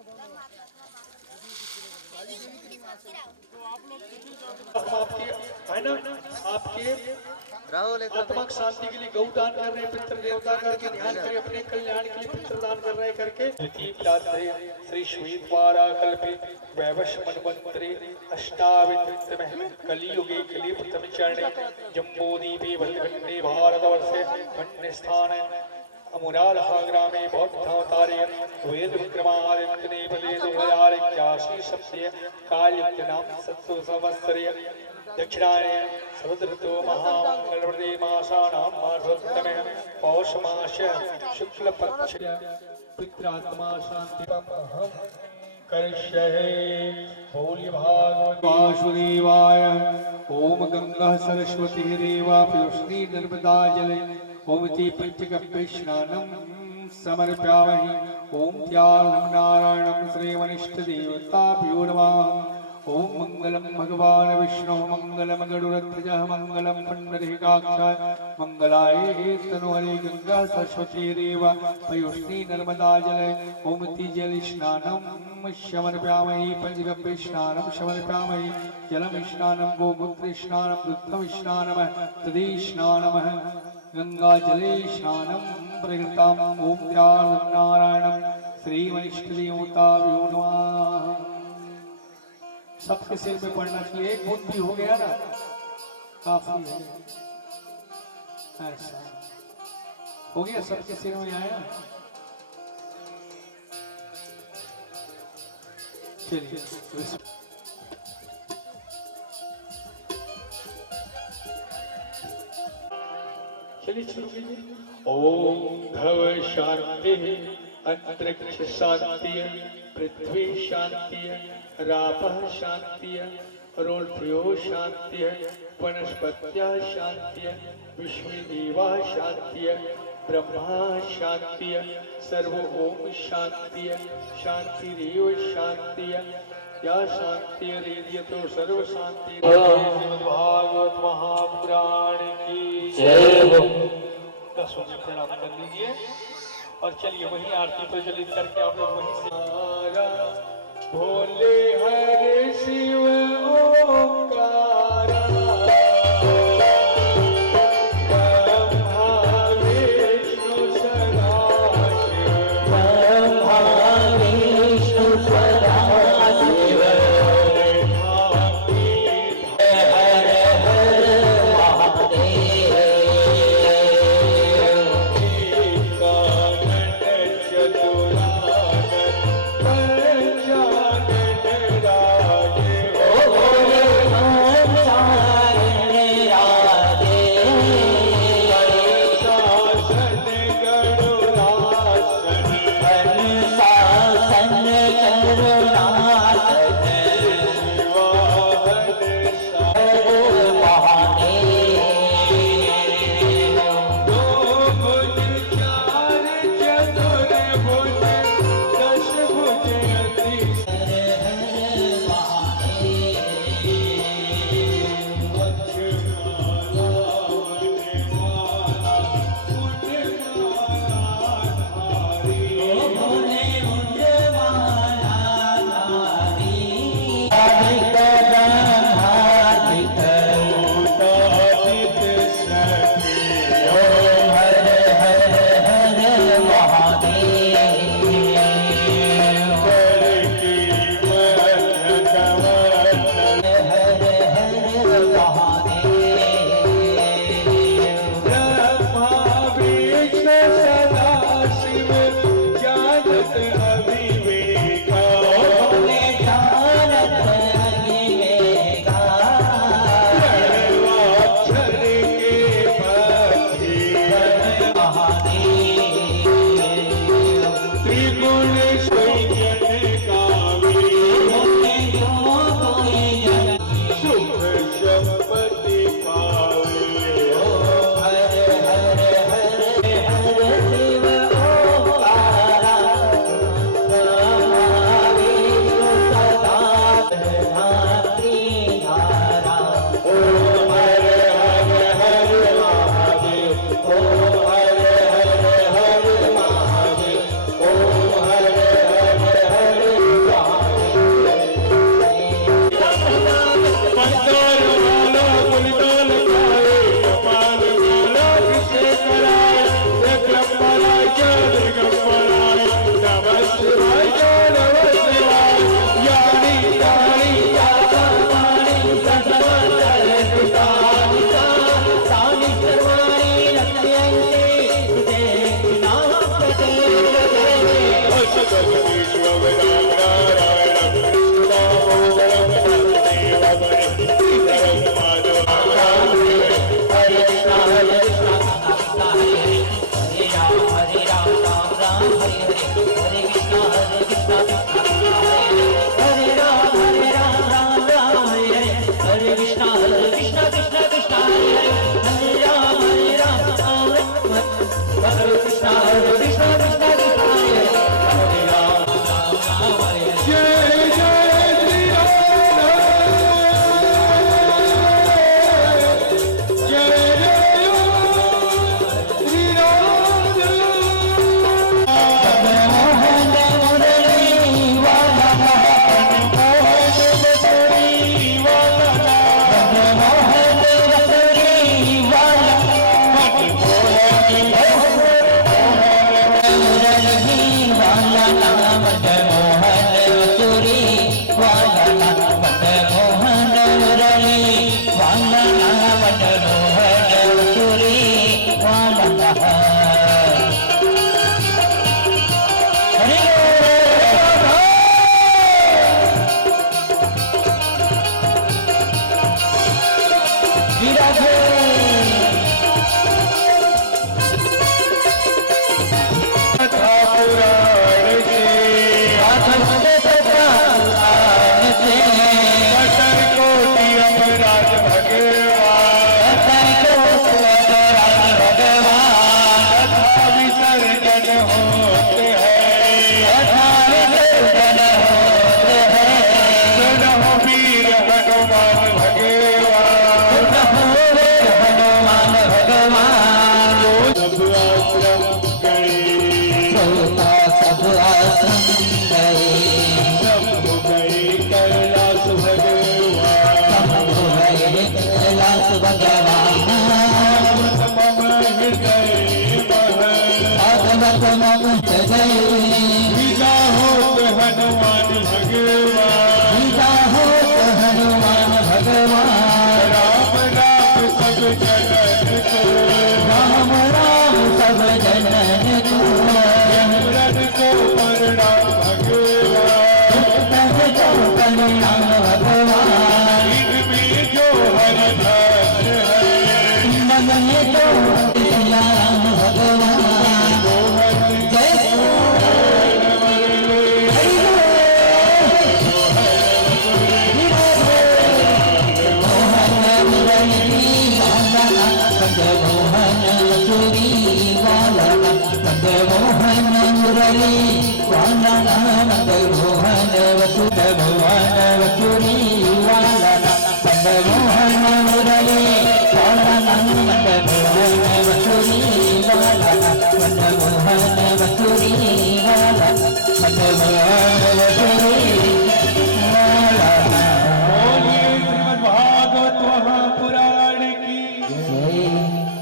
हम आपके है ना आपके आत्मा की शांति के लिए गौदान कर रहे हैं, पितृ देवता करके ध्यान करें, अपने कल्याण के लिए पितृदान कर रहे हैं करके। श्री श्वेतवारा कल्पे वैवश मनवंतरे अष्टाविंशतितमे कलियुगे कलि प्रथम चरणे जम्बोदीपे भद्रखंडे भारतवर्षे खंड स्थान अमुरालहा ग्रामे बौद्धावतारे वेद विक्रमादित्यने पदे 2081 सप्ते कालयुक्त नाम 700 संवत्सरे दक्षिणायने समुद्रतो महामंगलवृदे मासानां मासोत्तमे पौष मास शुक्ल पक्ष पित्रात्मा शांतिपम अहम करिष्ये। बोलिए भागवत वासुदेवाय। ओम गंगा सरस्वती देवा पीयूषी नर्मदा जले ओम ते पंचगव्य स्नानं समर्पयामहि। ओम त्यागं नारायणं श्रीमनिष्ठ देवताभ्यो नमः। ओम मंगलम भगवान विष्णु मंगलम गरुड़ध्वजः मंगलम पुंडरीकाक्षाय मंगलाय तनोहरे गंगा सरस्वती देवा पयोष्णी नर्मदा जले ओम तिजल स्नानं समर्पयामहि। पंचगव्य स्नानं समर्पयामहि। जलम स्नानं गोमूत्र स्नानं दुग्धम स्नानं तदि स्नानं गंगा जले स्नानं प्रकृताम्। ओम त्यागं नारायणं श्रीमनिष्ठ देवताभ्यो नमः। सबके सिर में पड़ना चाहिए, एक बूंद भी हो गया ना काफी है। ऐसा हो गया, सबके सिर में आया। चलिए शुरू कीजिए। ओम धव शांति अंतरिक्ष शांति पृथ्वी शांति रापः शांति रोल्फ्यो शांति वनस्पत्या शांति विश्वदेवा शांति ब्रह्मा शांति सर्व ओम शांति शांतिरेव शांति या शांति रेदियतो सर्व शांति। श्रीमद्भागवत महापुराण की जय। 10 बजे प्रणाम कर लीजिए और चलिए वही आरती प्रज्वलित करके आप लोग वहीं से भोले हरे शिव ओंकारा ब्रह्मा विष्णु सदाशिव ब्रह्मा विष्णु सदाशिव हर हर महादेव।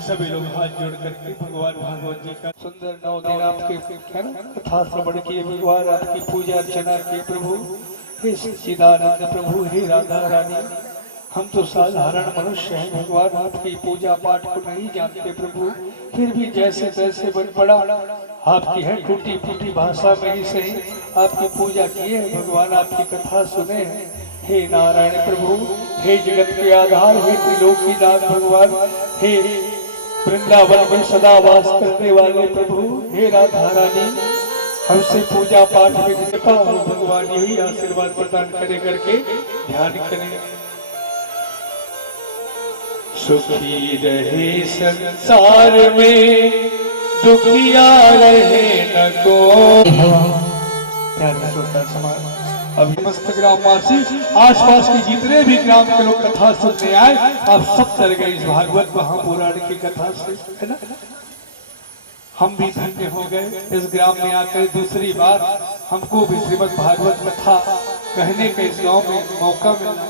सभी लोग हाथ जोड़ करके भगवान भागवत जी का सुंदर 9 दिन आपके है ना कथा श्रवण किए, भगवान आपकी पूजा अर्चना की। प्रभु हे सच्चिदानंद प्रभु, हे राधा रानी, हम तो साधारण मनुष्य हैं भगवान, आपकी पूजा पाठ को नहीं जानते प्रभु, फिर भी जैसे तैसे बन पड़ा आपकी है टूटी फूटी भाषा में ही सही आपकी पूजा किए हैं भगवान, आपकी कथा सुने हैं। हे नारायण प्रभु, हे जगत के आधार, हे त्रिलोकीनाथ भगवान, हे वृंदावन में सदा वास करने वाले प्रभु, हे राधा रानी, हमसे पूजा पाठ में कृपा हो भगवान, यही आशीर्वाद प्रदान करे करके ध्यान करें। सुखी रहे संसार में, दुखिया रहे न को। प्यारे श्रोता समाज, अभी समस्त ग्रामवासी आसपास के जितने भी ग्राम के लोग कथा सुनने आए, आप सब चल गए इस भागवत महापुराण की कथा से, है ना। हम भी धन्य हो गए इस ग्राम में आकर दूसरी बार हमको भी श्रीमद् भागवत कथा कहने का इस गांव में मौका मिला।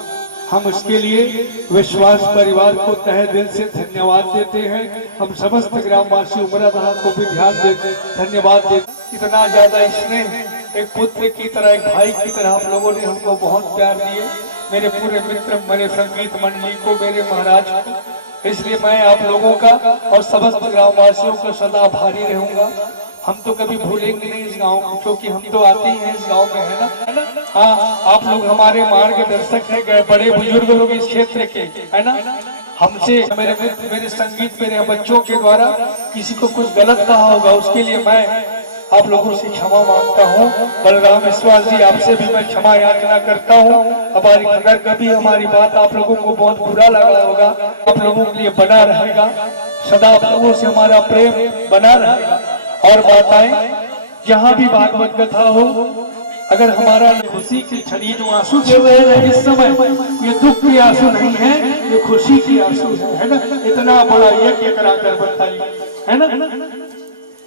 हम उसके लिए विश्वास परिवार को तहे दिल से धन्यवाद देते हैं। हम समस्त ग्रामवासी उमराधार को भी ध्यान देते धन्यवाद देते। इतना ज्यादा स्नेह, एक पुत्र की तरह, एक भाई की तरह आप लोगों ने हमको बहुत प्यार दिए, मेरे पूरे मित्र, मेरे संगीत मंडली को, मेरे महाराज को। इसलिए मैं आप लोगों का और समस्त ग्रामवासियों का सदा आभारी रहूंगा। हम तो कभी भूलेंगे नहीं इस गांव को, क्योंकि हम तो आते ही हैं इस गांव में, है ना। हाँ, आप लोग हमारे मार्गदर्शक हैं, बड़े बुजुर्ग लोग इस क्षेत्र के, है ना। हमसे मेरे संगीत मेरे बच्चों के द्वारा किसी को कुछ गलत कहा होगा, उसके लिए मैं आप लोगों से क्षमा मांगता हूँ। बलराम विश्वास जी, आपसे भी मैं क्षमा याचना करता हूँ। हमारी अगर कभी हमारी बात आप लोगों को बहुत बुरा लगा होगा, आप लोगों के लिए बना रहेगा, सदा आप लोगों से हमारा प्रेम बना रहेगा। और माताएं, जहाँ भी भागवत कथा हो, अगर हमारा खुशी की छड़ी जो आंसू गिर रहे हैं इस समय, ये दुख के आंसू नहीं है, ये खुशी की आंसू है ना। इतना बड़ा यज्ञ कराकर बताइए, है ना,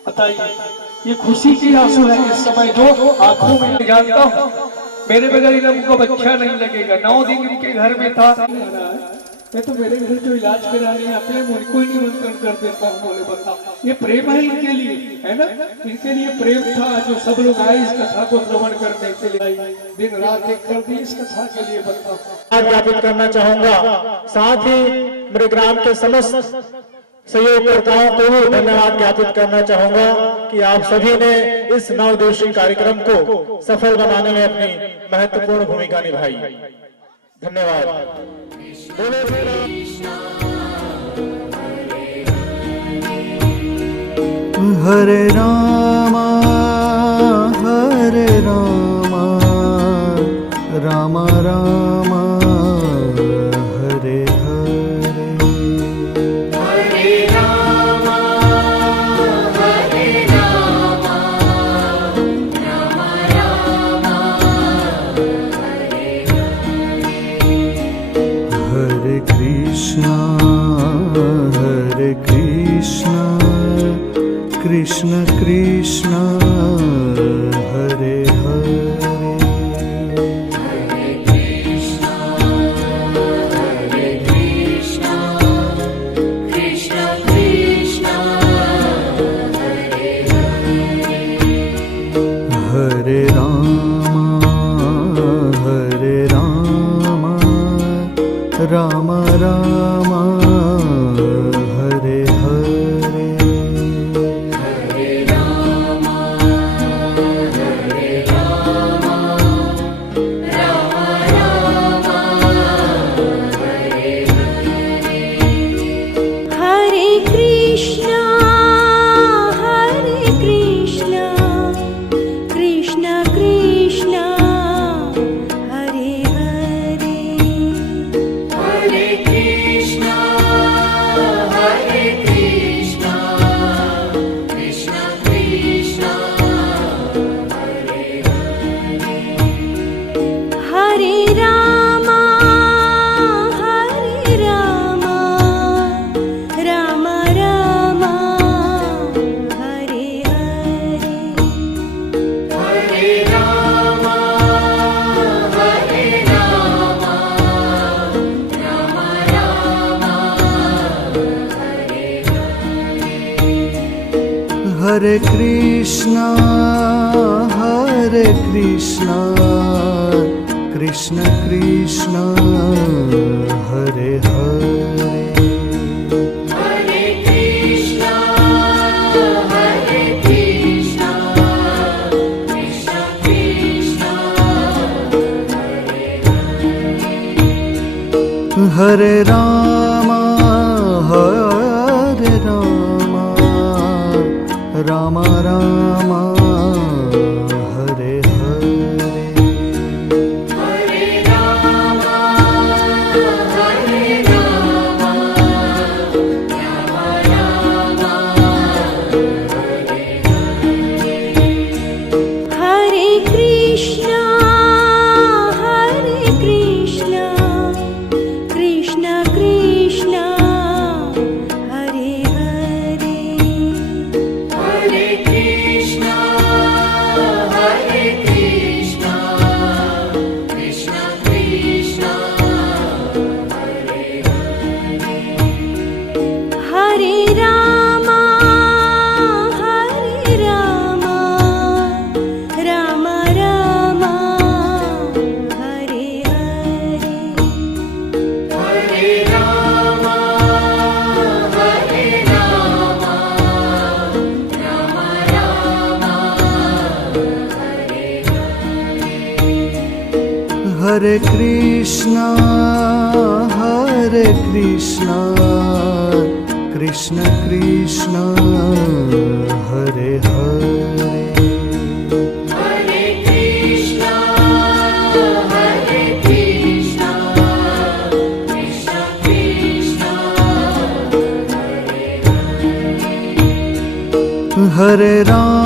बताइए, ये खुशी की आंसू है इस समय जो आंखों में जानता हूँ। मेरे बगैर इनको बच्चा नहीं लगेगा। 9 दिन इनके घर में था, मैं तो मेरे घर जो इलाज कराने आते हैं उनको ही निमंत्रण कर देता हूँ। बोले बताओ, ये प्रेम है इनके लिए, है ना, इनके लिए प्रेम था जो सब लोग आए इस कथा को श्रवण करने के लिए, दिन रात एक कर दी इस कथा के लिए। बताओ, ज्ञापित करना चाहूंगा, साथ ही मेरे ग्राम के समस्त सहयोगकर्ताओं को भी धन्यवाद ज्ञापित करना चाहूंगा कि आप सभी ने इस 9 दिवसीय कार्यक्रम को सफल बनाने में अपनी महत्वपूर्ण भूमिका निभाई। धन्यवाद। हरे रामा हरे रामा, रामा रामा हरे हरे, हरे रामा हरे रामा, रामा रामा हरे हरे, हरे कृष्णा कृष्ण कृष्ण हरे हरे, हरे कृष्णा कृष्ण कृष्ण हरे हरे, हरे रामा राम राम हरे हरे, हरे रामा राम राम हरे हरे, हरे कृष्णा कृष्ण कृष्ण हरे हरे, हरे कृष्णा कृष्ण कृष्ण हरे हरे, हरे राम राम राम हरे हरे, हरे रामा राम राम हरे हरे, हरे कृष्णा कृष्ण कृष्ण हरे हरे, हरे कृष्णा कृष्ण कृष्ण हरे हरे, हरे राम राम राम हरे हरे, हरे रामा राम हरे हरे, हरे कृष्णा कृष्ण कृष्ण हरे Krishna Krishna Krishna Hare Hare Hare Krishna, Hare Krishna, Krishna Krishna, Hare Hare. हरे राम